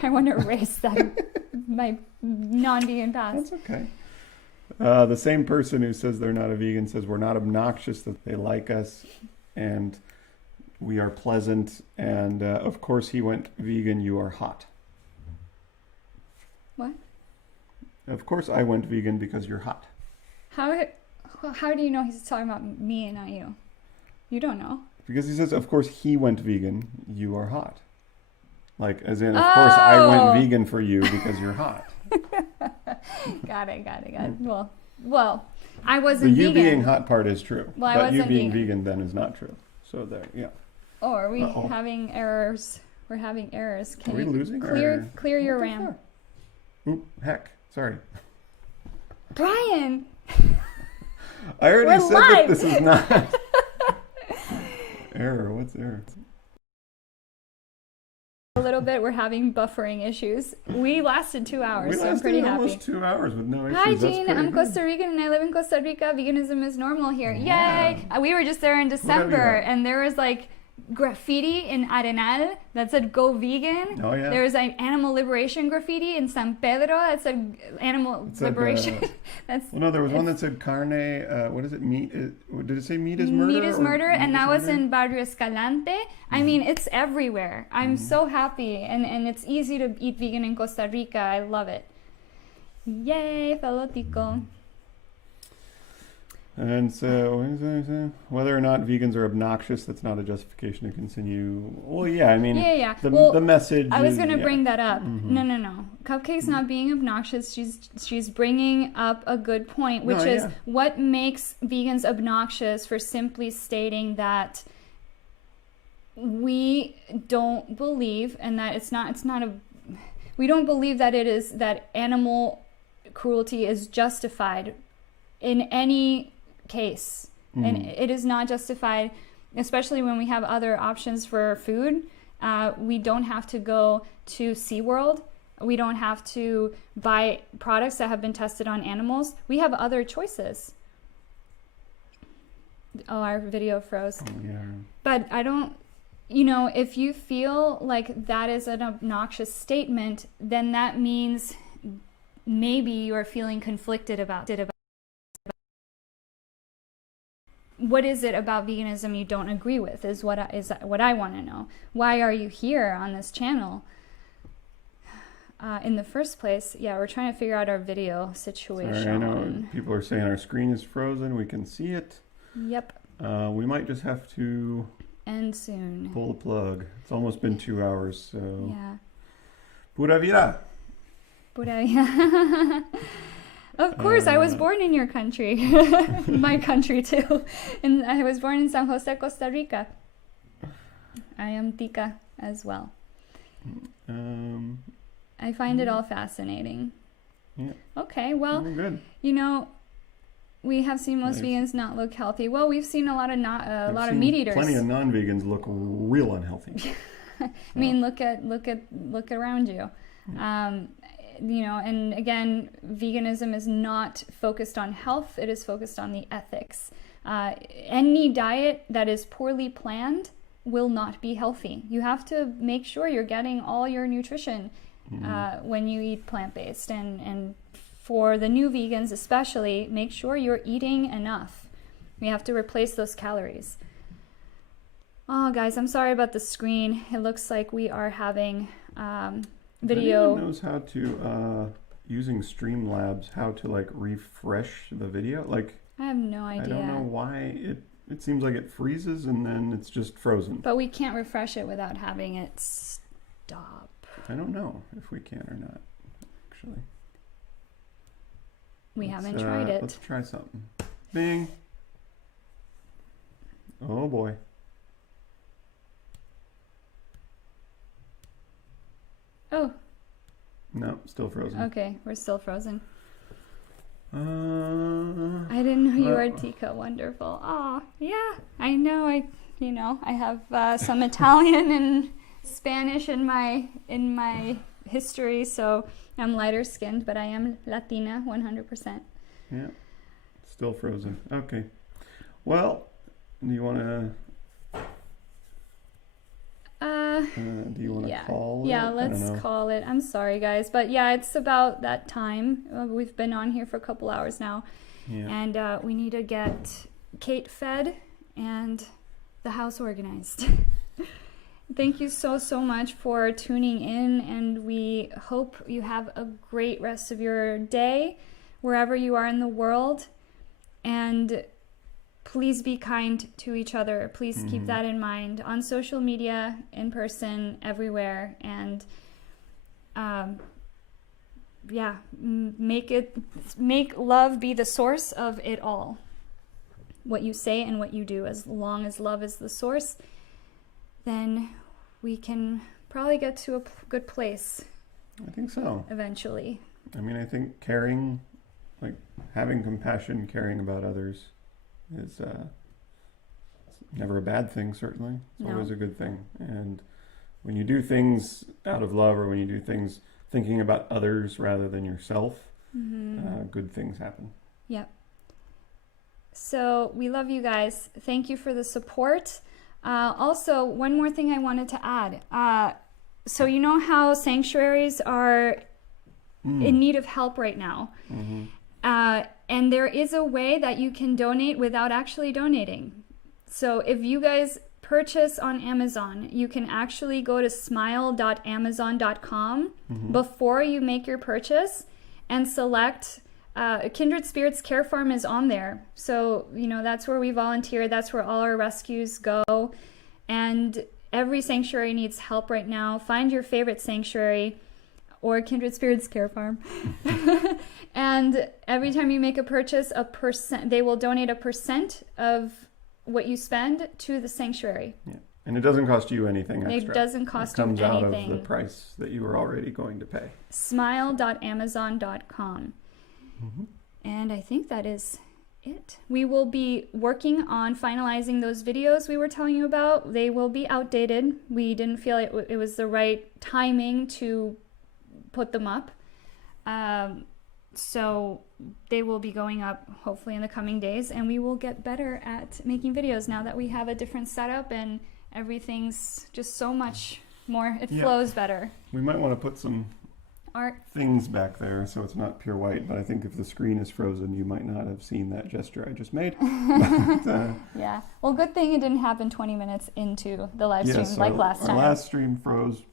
I want to erase that, my non-vegan past. That's okay. The same person who says they're not a vegan says we're not obnoxious, that they like us, and we are pleasant. And of course he went vegan, you are hot. What? Of course I went vegan because you're hot. How do you know he's talking about me and not you? You don't know. Because he says, of course he went vegan, you are hot. Like, as in, of course I went vegan for you because you're hot. Got it. Well, I wasn't the you vegan. being hot part is true. Well, but you being vegan then is not true. So there, yeah. Oh, are we having errors? We're having errors. Are we losing? Clear your RAM. Oop, heck. Sorry. Brian! I already said live. that this is not... Error, what's error? A little bit, we're having buffering issues. We lasted 2 hours, so I'm pretty happy. Almost 2 hours with no issues. Hi, Jean. I'm Costa Rican and I live in Costa Rica. Veganism is normal here. Yeah. Yay! We were just there in December, and there was like graffiti in Arenal that said "Go Vegan." Oh yeah. There was an animal liberation graffiti in San Pedro that said "Animal Liberation." Well, no, there was one that said "Carne." What is it? Meat? Did it say "Meat is murder"? Meat is murder, and that was in Barrio Escalante. I mean, it's everywhere. I'm so happy, and it's easy to eat vegan in Costa Rica. I love it. Yay, fellow tico. And so, whether or not vegans are obnoxious, that's not a justification to continue. Well, yeah, I mean, the message. I was going to bring that up. No. Cupcake's not being obnoxious. She's bringing up a good point, which is what makes vegans obnoxious for simply stating that we don't believe, and that we don't believe that it is that animal cruelty is justified in any case, and it is not justified, especially when we have other options for food. We don't have to go to SeaWorld. We don't have to buy products that have been tested on animals. We have other choices. Oh, our video froze. Yeah. But I don't, if you feel like that is an obnoxious statement, then that means maybe you're feeling conflicted about it. What is it about veganism you don't agree with is what I want to know. Why are you here on this channel in the first place? Yeah, we're trying to figure out our video situation. Sorry, I know people are saying our screen is frozen. We can see it. Yep. We might just have to end soon. Pull the plug. It's almost been 2 hours, so... Yeah. Pura vida. Pura vida. Of course, I was born in your country. My country, too. And I was born in San Jose, Costa Rica. I am Tica as well. I find it all fascinating. Yeah. Okay, well, good. We have seen most vegans not look healthy. Well, we've seen a lot of meat eaters. Plenty of non-vegans look real unhealthy. I mean, look around you. And again, veganism is not focused on health. It is focused on the ethics. Any diet that is poorly planned will not be healthy. You have to make sure you're getting all your nutrition when you eat plant-based. And for the new vegans especially, make sure you're eating enough. We have to replace those calories. Oh, guys, I'm sorry about the screen. It looks like we are having If video. anyone knows how to, using Streamlabs, how to like refresh the video? Like, I have no idea. I don't know why it seems like it freezes and then it's just frozen. But we can't refresh it without having it stop. I don't know if we can or not, actually. We haven't tried it. Let's try something. Bing. Oh boy. Oh. No, still frozen. Okay, we're still frozen. I didn't know you were Tika. Wonderful. Oh, yeah. I know. I have some Italian and Spanish in my history, so I'm lighter skinned, but I am Latina 100%. Yeah. Still frozen. Okay. Well, do you want to? Do you want to call it? Yeah, let's call it. I'm sorry, guys. But yeah, it's about that time. We've been on here for a couple hours now. Yeah. And we need to get Kate fed and the house organized. Thank you so much for tuning in. And we hope you have a great rest of your day, wherever you are in the world. And please be kind to each other. Please keep that in mind on social media, in person, everywhere. And make love be the source of it all. What you say and what you do. As long as love is the source, then we can probably get to a good place. I think so. Eventually. I mean, I think caring, like having compassion, caring about others is never a bad thing, certainly. It's always a good thing. And when you do things out of love, or when you do things thinking about others rather than yourself, good things happen. Yep. So we love you guys. Thank you for the support. Also, one more thing I wanted to add. So you know how sanctuaries are in need of help right now. And there is a way that you can donate without actually donating. So if you guys purchase on Amazon, you can actually go to smile.amazon.com before you make your purchase and select Kindred Spirits Care Farm is on there. So, that's where we volunteer. That's where all our rescues go. And every sanctuary needs help right now. Find your favorite sanctuary or Kindred Spirits Care Farm. And every time you make a purchase, they will donate 1% of what you spend to the sanctuary. Yeah. And it doesn't cost you anything extra. It doesn't cost you anything. It comes out of the price that you were already going to pay. Smile.amazon.com. And I think that is it. We will be working on finalizing those videos we were telling you about. They will be outdated. We didn't feel it was the right timing to put them up. So they will be going up hopefully in the coming days, and we will get better at making videos now that we have a different setup and everything's just so much more, it flows better. We might want to put some art things back there so it's not pure white, but I think if the screen is frozen, you might not have seen that gesture I just made. Yeah. Well, good thing it didn't happen 20 minutes into the live stream like last time. Our last stream froze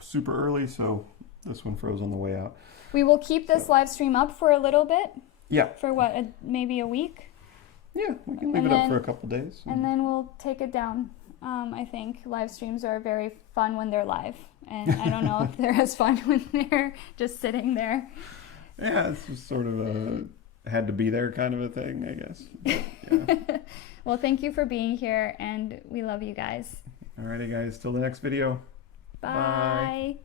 super early, so this one froze on the way out. We will keep this live stream up for a little bit. Yeah. For what, maybe a week? Yeah, we can leave it up for a couple days. And then we'll take it down. I think live streams are very fun when they're live. And I don't know if they're as fun when they're just sitting there. Yeah, it's just sort of a had to be there kind of a thing, I guess. But, yeah. Well, thank you for being here, and we love you guys. Alrighty, guys. Till the next video. Bye.